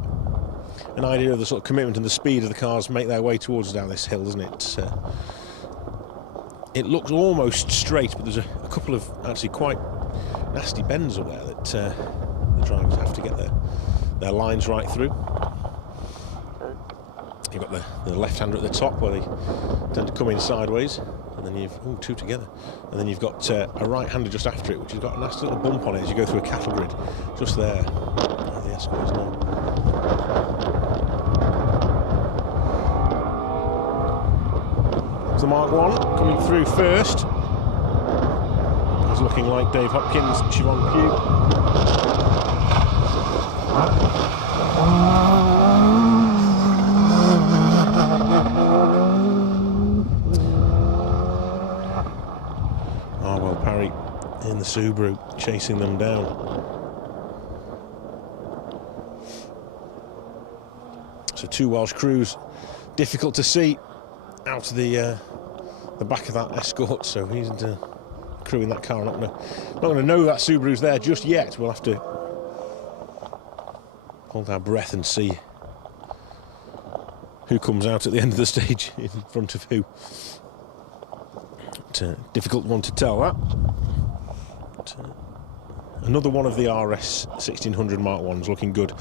an idea of the sort of commitment and the speed of the cars make their way towards us down this hill, doesn't it? It looks almost straight, but there's a couple of actually quite nasty bends up there that the drivers have to get their lines right through. You've got the left-hander at the top where they tend to come in sideways, and then you've two together, and then you've got a right-hander just after it, which has got a nasty little bump on it as you go through a cattle grid, just there. The Escort is now. The Mark 1 coming through first. It's looking like Dave Hopkins, Siobhan Pugh. Well, Parry in the Subaru chasing them down. So 2 Welsh crews, difficult to see out of the back of that Escort, so he's crewing that car. Not going to know that Subaru's there just yet. We'll have to hold our breath and see who comes out at the end of the stage in front of who. But, difficult one to tell that. But, another one of the RS 1600 Mark 1s looking good.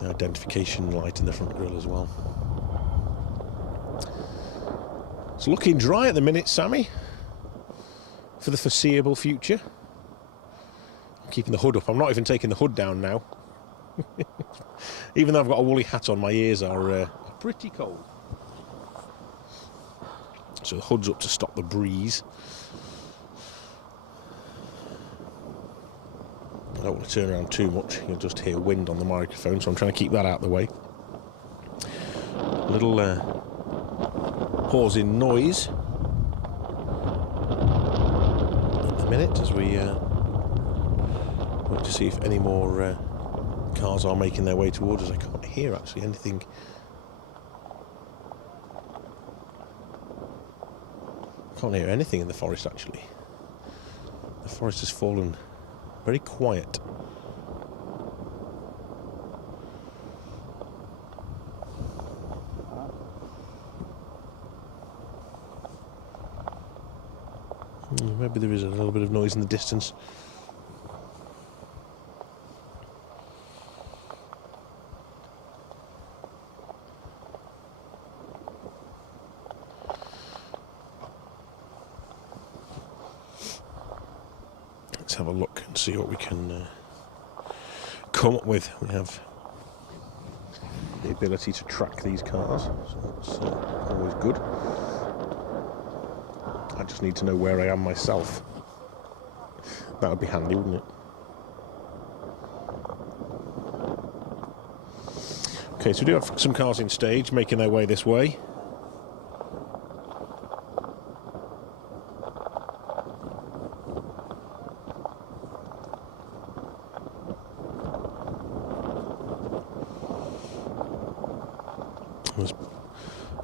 The identification light in the front grille as well. It's looking dry at the minute, Sammy, for the foreseeable future. I'm keeping the hood up. I'm not even taking the hood down now. Even though I've got a woolly hat on, my ears are pretty cold. So the hood's up to stop the breeze. I don't want to turn around too much. You'll just hear wind on the microphone, so I'm trying to keep that out of the way. A little pause in noise at the minute as we look to see if any more cars are making their way towards us. I can't hear actually anything. I can't hear anything in the forest actually. The forest has fallen very quiet. Maybe there is a little bit of noise in the distance. Let's have a look and see what we can come up with. We have the ability to track these cars, so that's always good. I just need to know where I am myself. That would be handy, wouldn't it? Okay, so we do have some cars in stage making their way this way. There's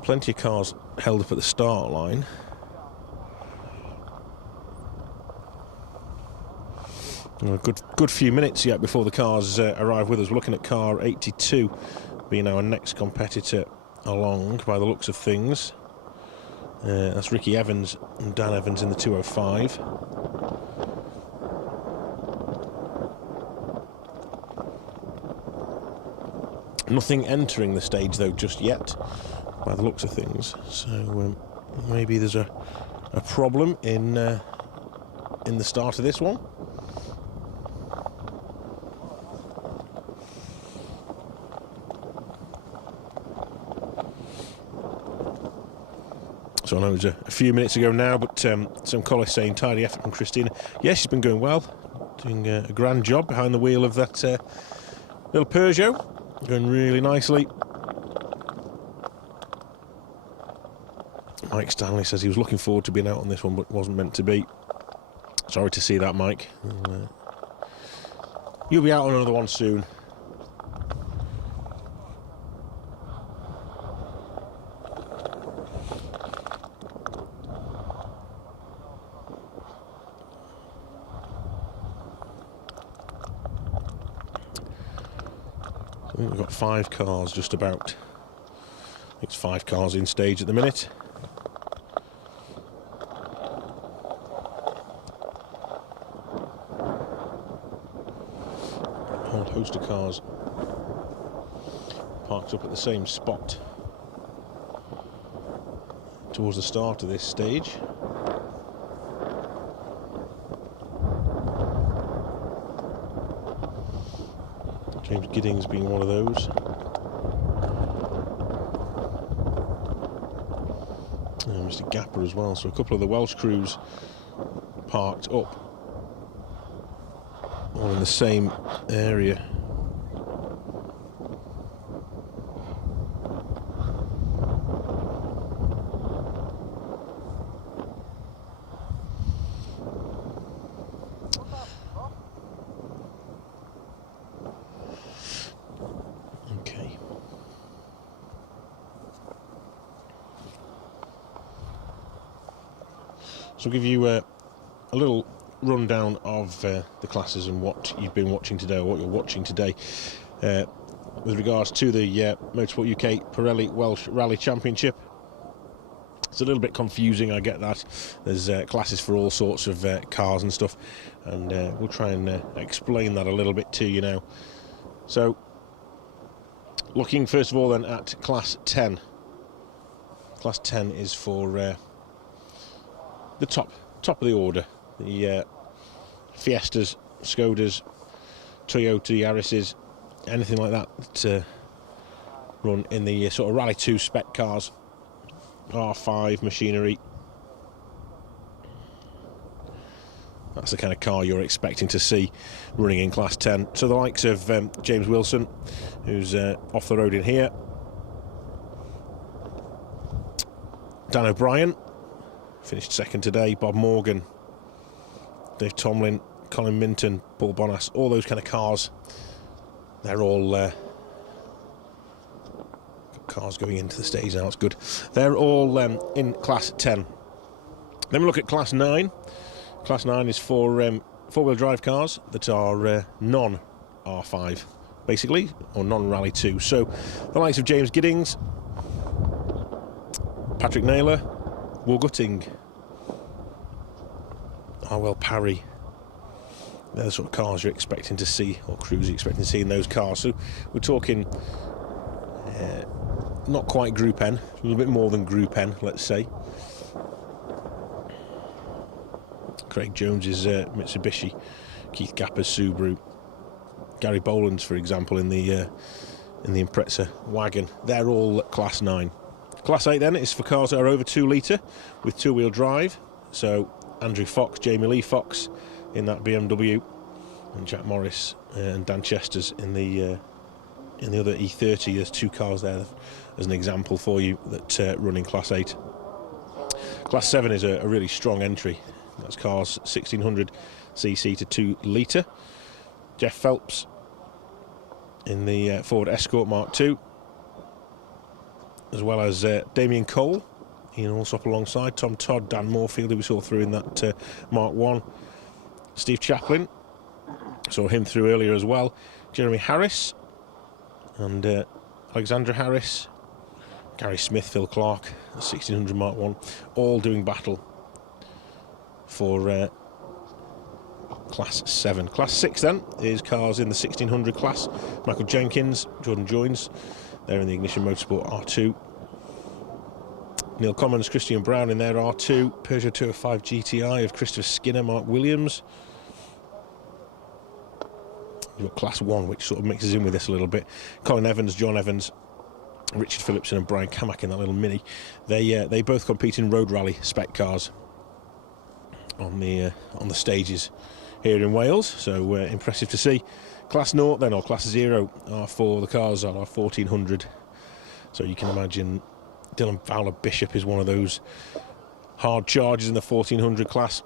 plenty of cars held up at the start line. A good few minutes yet before the cars arrive with us. We're looking at car 82 being our next competitor along by the looks of things. That's Ricky Evans and Dan Evans in the 205. Nothing entering the stage though just yet by the looks of things. So maybe there's a problem in the start of this one. So I know it was a few minutes ago now, but some callers saying tidy effort from Christina. Yes, she's been going well, doing a grand job behind the wheel of that little Peugeot, going really nicely. Mike Stanley says he was looking forward to being out on this one, but wasn't meant to be. Sorry to see that, Mike. You'll be out on another one soon. I think we've got 5 cars just about. I think it's 5 cars in stage at the minute. A whole host of cars parked up at the same spot towards the start of this stage. James Giddings being one of those. And Mr. Gapper as well. So a couple of the Welsh crews parked up all in the same area. So I'll give you a little rundown of the classes and what you've been watching today, or what you're watching today, with regards to the Motorsport UK Pirelli Welsh Rally Championship. It's a little bit confusing, I get that. There's classes for all sorts of cars and stuff, and we'll try and explain that a little bit to you now. So, looking first of all then at Class 10. Class 10 is for the top of the order, the Fiestas, Skodas, Toyota Yaris's, anything like that that run in the sort of Rally 2 spec cars, R5 machinery. That's the kind of car you're expecting to see running in Class 10. So the likes of James Wilson, who's off the road in here, Dan O'Brien, finished second today, Bob Morgan, Dave Tomlin, Colin Minton, Paul Bonas, all those kind of cars. They're all cars going into the stage now, it's good. They're all in Class 10. Then we look at Class 9. Class 9 is for four-wheel drive cars that are non-R5, basically, or non-Rally 2. So the likes of James Giddings, Patrick Naylor, Will Gutting, Harwell Parry. They're the sort of cars you're expecting to see, or crews you're expecting to see in those cars. So we're talking not quite Group N, a little bit more than Group N, let's say. Craig Jones's Mitsubishi, Keith Gapper's Subaru, Gary Boland's, for example, in the Impreza wagon. They're all Class 9. Class 8 then is for cars that are over 2 litre with 2-wheel drive. So Andrew Fox, Jamie Lee Fox in that BMW, and Jack Morris and Dan Chester's in the other E30. There's 2 cars there as an example for you that run in Class 8. Class 7 is a really strong entry. That's cars 1600cc to 2 litre. Jeff Phelps in the Ford Escort Mark II, as well as Damien Cole, Ian Allsop alongside, Tom Todd, Dan Moorfield, who we saw through in that Mark I, Steve Chaplin, saw him through earlier as well, Jeremy Harris and Alexandra Harris, Gary Smith, Phil Clark, 1600 Mark I, all doing battle for Class 7. Class 6 then is cars in the 1600 class. Michael Jenkins, Jordan Joins, they're in the Ignition Motorsport R2. Neil Commons, Christian Brown in their R2. Peugeot 205 GTI of Christopher Skinner, Mark Williams. You've got Class 1, which sort of mixes in with this a little bit. Colin Evans, John Evans, Richard Phillipson and Brian Kamak in that little Mini. They both compete in road rally spec cars on the stages here in Wales, so impressive to see. Class 0 then, or Class 0, are for the cars on our 1400. So you can imagine Dylan Fowler Bishop is one of those hard chargers in the 1400 class.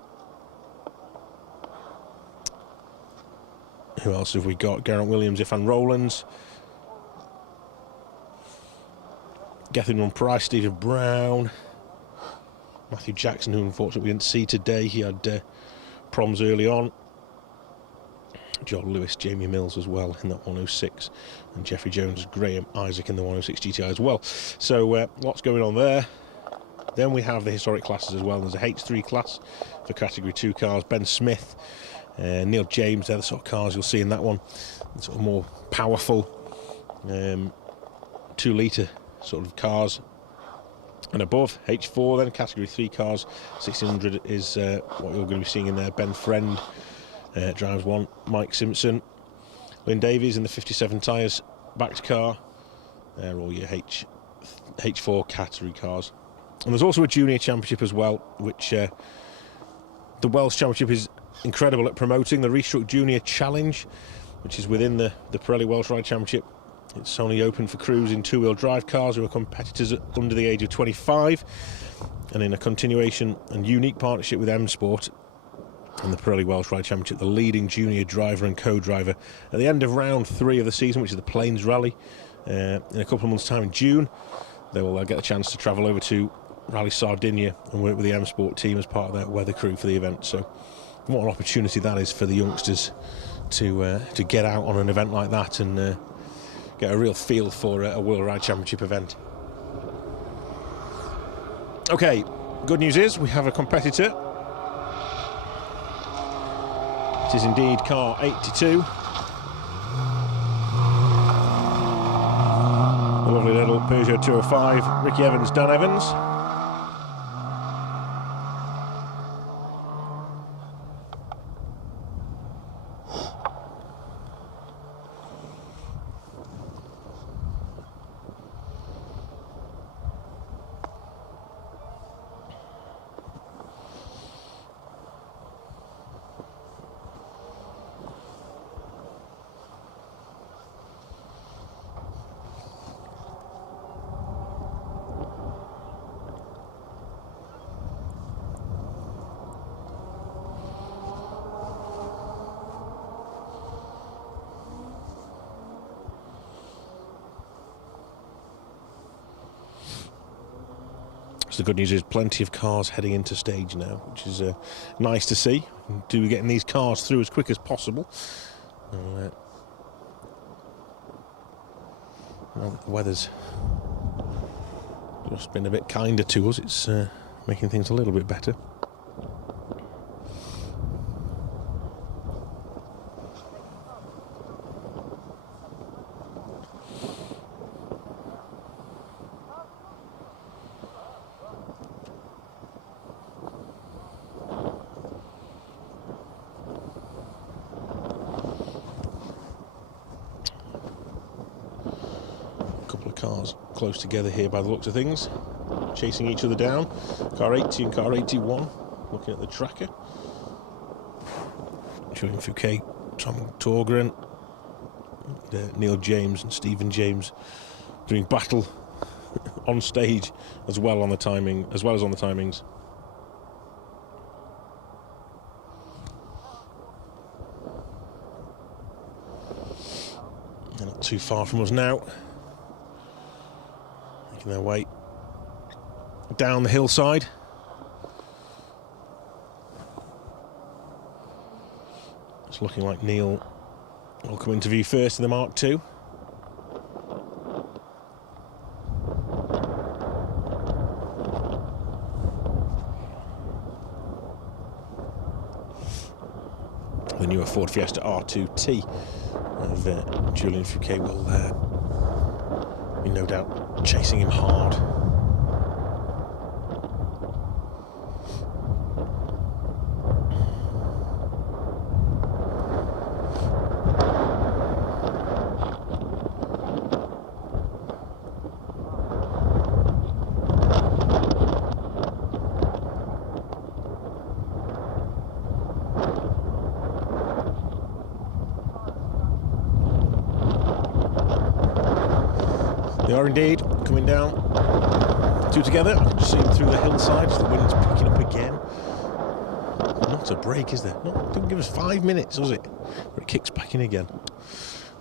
Who else have we got? Geraint Williams, Ifan Rowlands, Gethin Price, Stephen Brown, Matthew Jackson, who unfortunately we didn't see today. He had problems early on. Joel Lewis, Jamie Mills as well in that 106, and Jeffrey Jones, Graham Isaac in the 106 GTI as well. So lots going on there. Then we have the historic classes as well. There's a H3 class for Category 2 cars. Ben Smith, Neil James, they're the sort of cars you'll see in that one. Sort of more powerful 2-litre sort of cars. And above, H4 then, Category 3 cars. 1600 is what you're going to be seeing in there. Ben Friend drives one. Mike Simpson. Lynn Davies in the 57 tyres backed car. They're all your H4 category cars. And there's also a junior championship as well, which the Welsh Championship is incredible at promoting. The Restruck Junior Challenge, which is within the Pirelli Welsh Ride Championship. It's only open for crews in 2-wheel drive cars who are competitors under the age of 25. And in a continuation and unique partnership with M Sport and the Pirelli Welsh Ride Championship, the leading junior driver and co-driver at the end of round 3 of the season, which is the Plains Rally, in a couple of months' time in June, they will get a chance to travel over to Rally Sardinia and work with the M Sport team as part of their weather crew for the event. So what an opportunity that is for the youngsters to get out on an event like that and get a real feel for a World Ride Championship event. Okay, good news is we have a competitor. It is indeed car 82. A lovely little Peugeot 205, Ricky Evans, Dan Evans. So the good news is plenty of cars heading into stage now, which is nice to see. Do we getting these cars through as quick as possible? Well, the weather's just been a bit kinder to us. It's making things a little bit better. Cars close together here by the looks of things, chasing each other down. Car 80 and car 81 looking at the tracker. Julian Fouquet, Tom Torgren, Neil James and Stephen James doing battle on stage as well on the timing, as well as on the timings. They're not too far from us now. Their way down the hillside. It's looking like Neil will come into view first in the Mark II. The newer Ford Fiesta R2T of Julian Fouquet will be no doubt chasing him hard. They are indeed coming down. Two together. I can just see them through the hillside. The wind's picking up again. Not a break, is there? No, it didn't give us 5 minutes, does it? But it kicks back in again.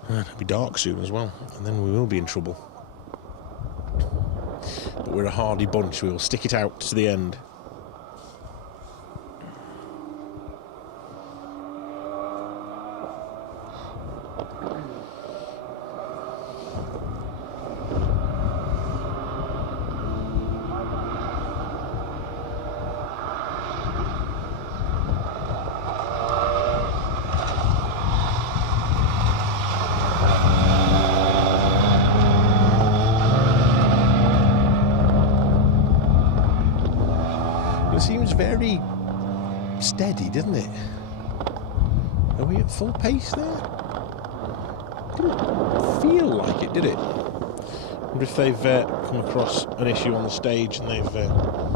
It'll be dark soon as well, and then we will be in trouble. But we're a hardy bunch. We will stick it out to the end. seems very steady, doesn't it? Are we at full pace there? Didn't feel like it, did it? I wonder if they've come across an issue on the stage and they've...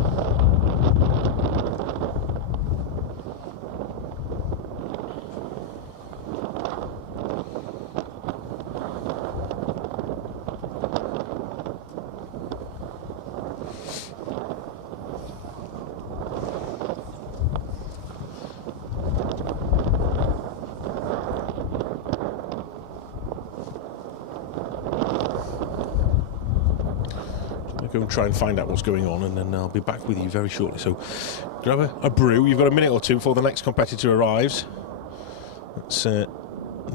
go and try and find out what's going on, and then I'll be back with you very shortly. So grab a brew. You've got a minute or two before the next competitor arrives. There's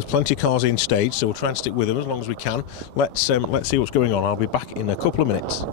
plenty of cars in stage, so we'll try and stick with them as long as we can. Let's see what's going on. I'll be back in a couple of minutes.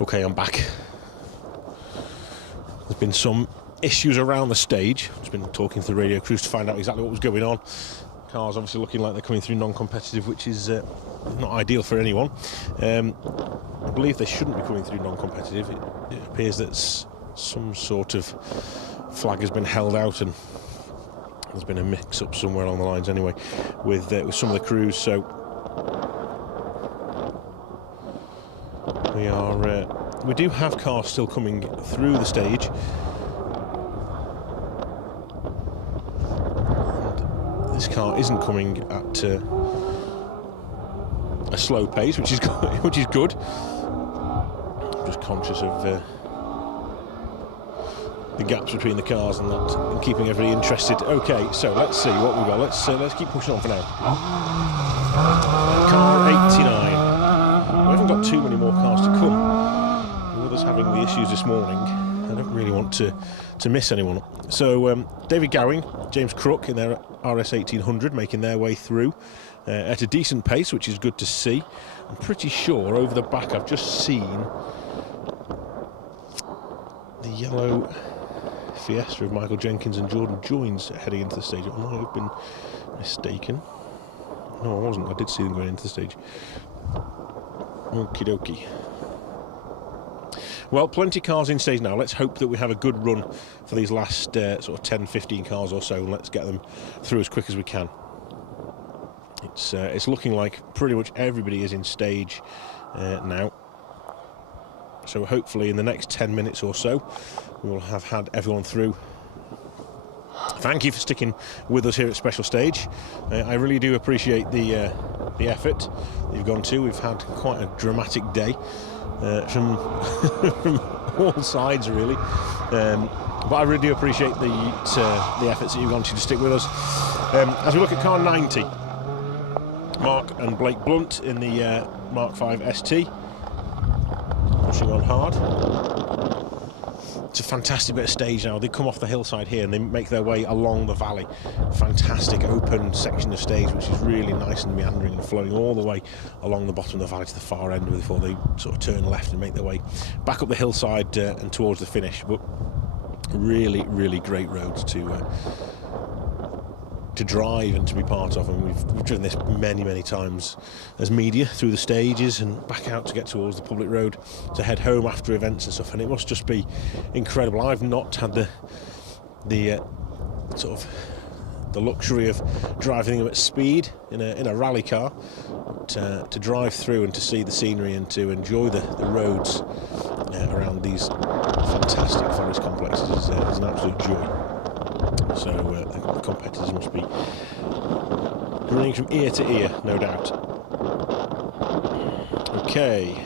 Okay, I'm back. There's been some issues around the stage. I've just been talking to the radio crews to find out exactly what was going on. Cars obviously looking like they're coming through non-competitive, which is not ideal for anyone. I believe they shouldn't be coming through non-competitive. It appears that some sort of flag has been held out, and there's been a mix-up somewhere along the lines anyway with some of the crews. So we do have cars still coming through the stage. And this car isn't coming at a slow pace, which is good. I'm just conscious of the gaps between the cars and that, and keeping everybody interested. Okay, so let's see what we've got. Let's keep pushing on for now. Car 89. We haven't got too many more cars to come. With us having the issues this morning, I don't really want to miss anyone. So David Gowing, James Crook in their RS 1800 making their way through at a decent pace, which is good to see. I'm pretty sure over the back I've just seen the yellow Fiesta of Michael Jenkins and Jordan Joins heading into the stage. I might have been mistaken. No, I wasn't. I did see them going into the stage. Okie dokie. Well, plenty of cars in stage now. Let's hope that we have a good run for these last sort of 10-15 cars or so, and let's get them through as quick as we can. It's looking like pretty much everybody is in stage now. So hopefully in the next 10 minutes or so, we'll have had everyone through. Thank you for sticking with us here at Special Stage. I really do appreciate the effort that you've gone to. We've had quite a dramatic day from from all sides, really. But I really do appreciate the efforts that you've gone to stick with us. As we look at car 90, Mark and Blake Blunt in the Mark 5 ST. Pushing on hard. It's a fantastic bit of stage now. They come off the hillside here and they make their way along the valley. Fantastic open section of stage, which is really nice and meandering and flowing all the way along the bottom of the valley to the far end before they sort of turn left and make their way back up the hillside and towards the finish. But really, really great roads to drive and to be part of, and we've driven this many times as media through the stages and back out to get towards the public road to head home after events and stuff, and it must just be incredible. I've not had the sort of the luxury of driving them at speed in a rally car, but to drive through and to see the scenery and to enjoy the roads around these fantastic forest complexes is an absolute joy. So the competitors must be grinning from ear to ear, no doubt. Okay.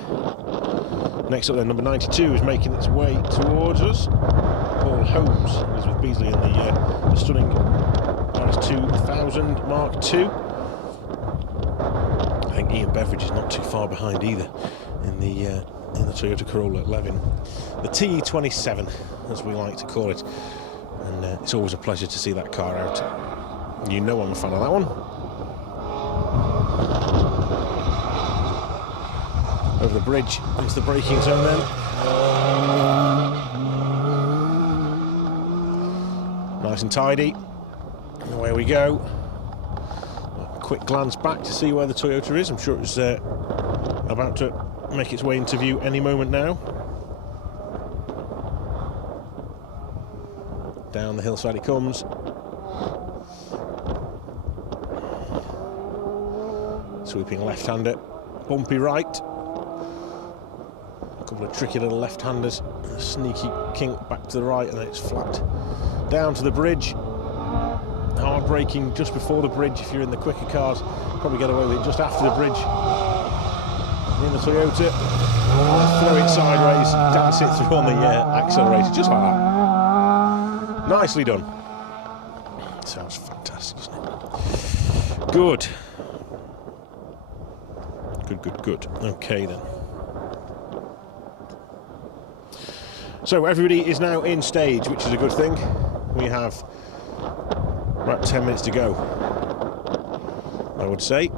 Next up then, number 92 is making its way towards us. Paul Holmes, Elizabeth Beasley in the stunning RS2000 Mark II. I think Ian Beveridge is not too far behind either in the Toyota Corolla 11. The TE27, as we like to call it. And it's always a pleasure to see that car out. You know I'm a fan of that one. Over the bridge into the braking zone then. Nice and tidy. And away we go. A quick glance back to see where the Toyota is. I'm sure it's about to make its way into view any moment now. Down the hillside it comes. Sweeping left-hander, bumpy right. A couple of tricky little left-handers. A sneaky kink back to the right, and then it's flat down to the bridge. Hard braking just before the bridge. If you're in the quicker cars, probably get away with it just after the bridge. In the Toyota, throw it sideways, dance it through on the accelerator, just like that. Nicely done. Sounds fantastic, doesn't it? Good. Good. Okay then. So everybody is now in stage, which is a good thing. We have about 10 minutes to go, I would say.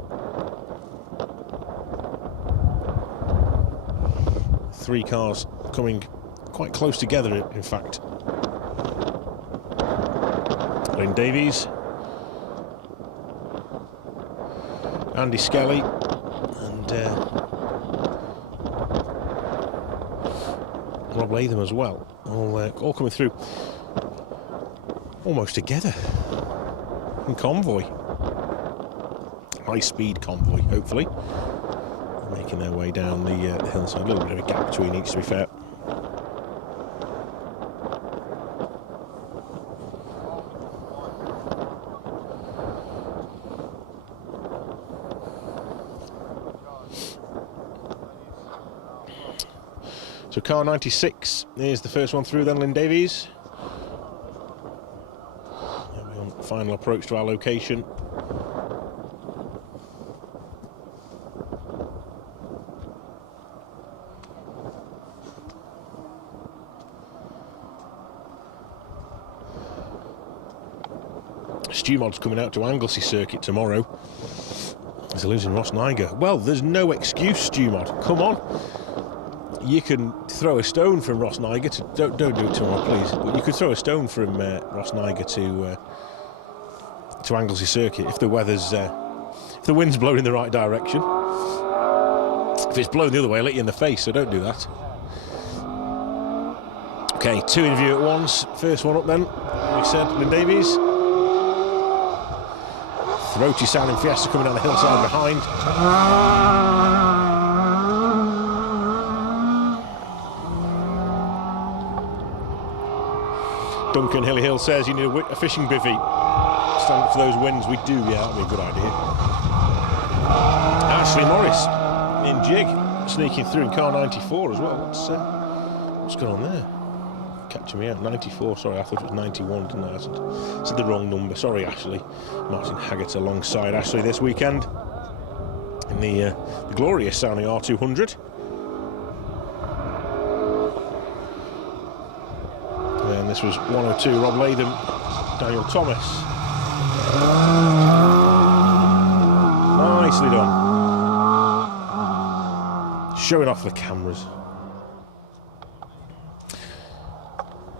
three cars coming quite close together, in fact. Lynn Davies, Andy Skelly, and Rob Latham as well, all coming through almost together in convoy, high-speed convoy, hopefully, making their way down the hillside. A little bit of a gap between each, to be fair. So car 96 is the first one through then, Lynn Davies. Final approach to our location. Stu Mod's coming out to Anglesey Circuit tomorrow. He's losing Ross Niger. Well, there's no excuse, Stu Mod. Come on. You can throw a stone from Ross Niger to... Don't do it tomorrow, please. But you could throw a stone from Ross Niger to Anglesey Circuit if the weather's... if the wind's blowing in the right direction. If it's blowing the other way, I'll let you in the face, so don't do that. Okay, two in view at once. First one up then, like we said, Lynn Davies. Throaty sounding Fiesta coming down the hillside behind. Duncan Hilly Hill says you need a fishing bivvy. Stand up for those winds. We do, yeah, that'd be a good idea. Ashley Morris in jig, sneaking through in car 94 as well. What's going on there? Catching me out. 94, sorry, I thought it was 91, didn't I? I said the wrong number. Sorry, Ashley. Martin Haggart alongside Ashley this weekend in the glorious sounding R200. And this was 102, Rob Latham, Daniel Thomas. Nicely done. Showing off the cameras.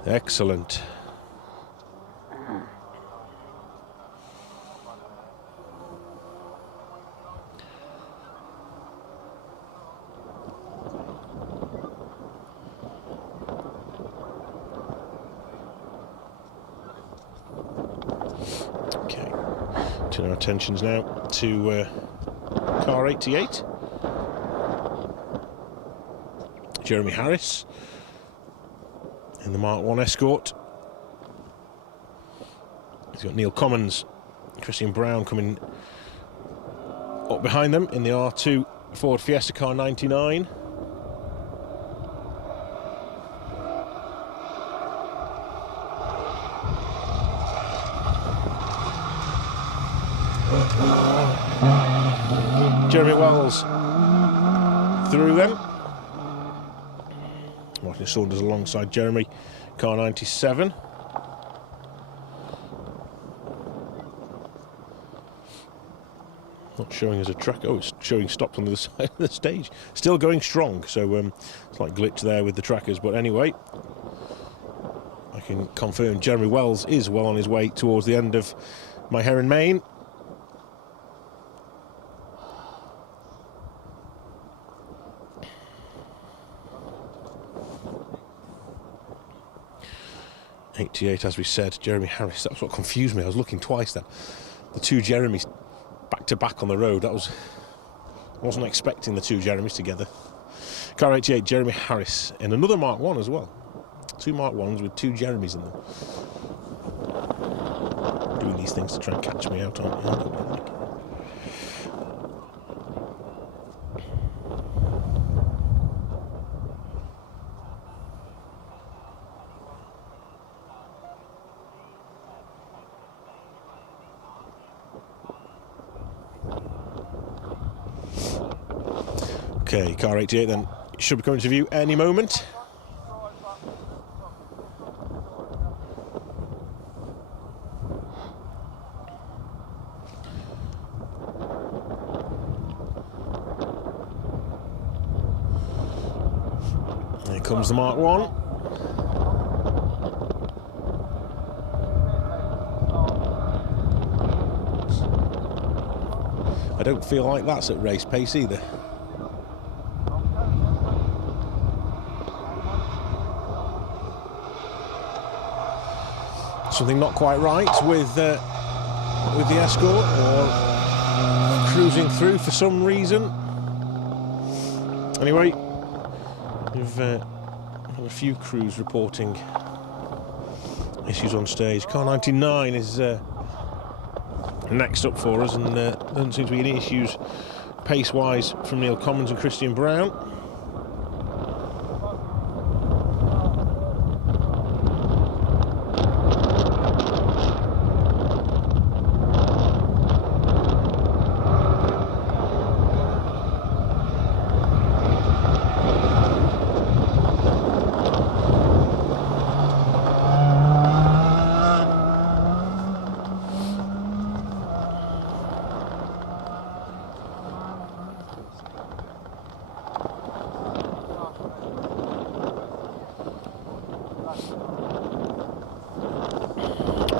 Excellent. Okay, turn our attentions now to car 88. Jeremy Harris in the Mark 1 Escort. He's got Neil Commons, Christian Brown coming up behind them in the R2 Ford Fiesta car 99. Jeremy Wells through them. Martin Saunders alongside Jeremy, car 97. Not showing as a track. Oh, it's showing stopped on the other side of the stage. Still going strong, so slight glitch there with the trackers. But anyway, I can confirm Jeremy Wells is well on his way towards the end of my Heron Main. '88, as we said, Jeremy Harris. That's what confused me. I was looking twice then. The two Jeremys back to back on the road. I wasn't expecting the two Jeremys together. Car 88, Jeremy Harris in another Mark 1 as well. Two Mark 1s with two Jeremys in them. Doing these things to try and catch me out, aren't you? Okay, car 88 then should be coming to view any moment. Here comes the Mark 1. I don't feel like that's at race pace either. Something not quite right with the Escort, or cruising through for some reason. Anyway, we've had a few crews reporting issues on stage. Car 99 is next up for us, and there doesn't seem to be any issues pace-wise from Neil Commons and Christian Brown.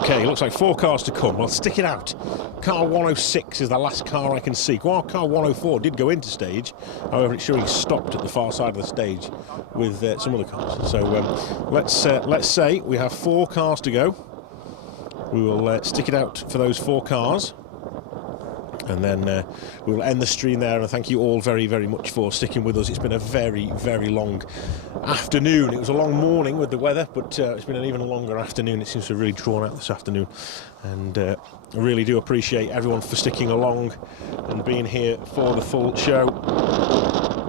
Okay, looks like 4 cars to come. Well, stick it out. Car 106 is the last car I can see. While car 104 did go into stage, however, it's showing stopped at the far side of the stage with some other cars. So let's say we have 4 cars to go. We will stick it out for those 4 cars. And then we will end the stream there, and thank you all very, very much for sticking with us. It's been a very, very long afternoon. It was a long morning with the weather, but it's been an even longer afternoon. It seems to have really drawn out this afternoon, and I really do appreciate everyone for sticking along and being here for the full show.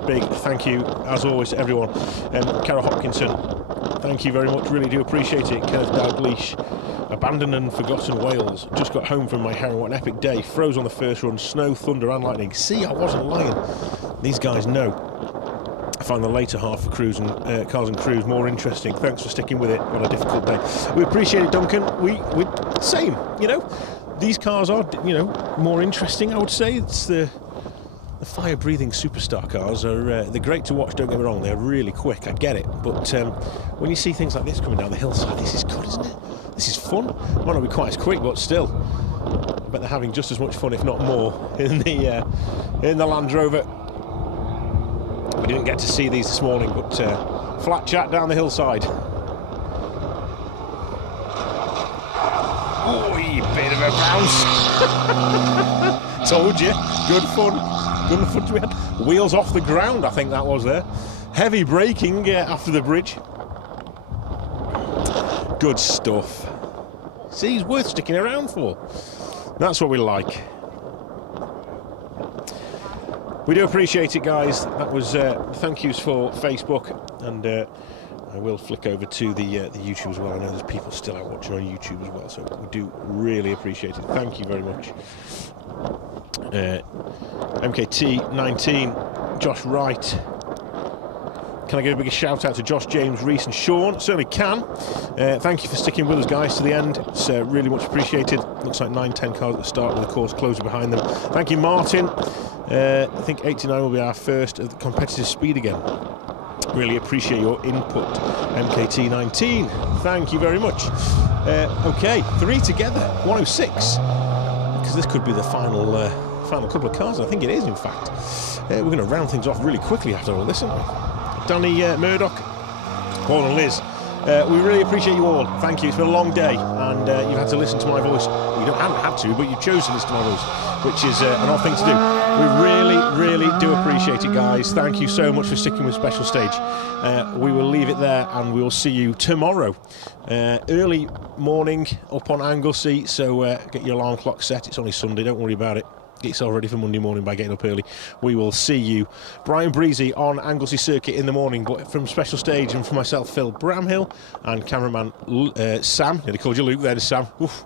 Big thank you, as always, to everyone. Cara Hopkinson, thank you very much, really do appreciate it. Kenneth Dalgleish, abandoned and forgotten Wales. Just got home from my harem. What an epic day. Froze on the first run. Snow, thunder and lightning. See, I wasn't lying. These guys know. I find the later half of cars and crews more interesting. Thanks for sticking with it on a difficult day. We appreciate it, Duncan. We're same, you know. These cars are, you know, more interesting, I would say. It's the fire-breathing superstar cars are they're great to watch, don't get me wrong. They're really quick, I get it. But when you see things like this coming down the hillside, this is good, isn't it? This is fun. It might not be quite as quick, but still, I bet they're having just as much fun, if not more, in the Land Rover. We didn't get to see these this morning, but flat chat down the hillside. Oh, bit of a bounce. Told you, good fun. Good fun to be had. Wheels off the ground, I think that was there. Heavy braking after the bridge. Good stuff. See, he's worth sticking around for. That's what we like. We do appreciate it, guys. That was thank yous for Facebook, and I will flick over to the YouTube as well. I know there's people still out watching on YouTube as well, so we do really appreciate it. Thank you very much. MKT19, Josh Wright. Can I give a big shout out to Josh, James, Reese and Sean? Certainly can. Thank you for sticking with us, guys, to the end. It's really much appreciated. Looks like 9-10 cars at the start with the course closing behind them. Thank you, Martin. I think 89 will be our first of the competitive speed again. Really appreciate your input, MKT19. Thank you very much. Okay, 3 together, 106. Because this could be the final couple of cars. I think it is, in fact. We're going to round things off really quickly after all this, aren't we? Danny Murdoch, Paul and Liz, we really appreciate you all. Thank you. It's been a long day, and you've had to listen to my voice. You haven't had to, but you've chosen to listen to my voice, which is an odd thing to do. We really, really do appreciate it, guys. Thank you so much for sticking with Special Stage. We will leave it there, and we will see you tomorrow. Early morning up on Anglesey, so get your alarm clock set. It's only Sunday, don't worry about it. Get yourself ready for Monday morning by getting up early. We will see you, Brian Breezy, on Anglesey Circuit in the morning. But from Special Stage and for myself, Phil Bramhill, and cameraman Sam. They called you Luke there, Sam. Oof.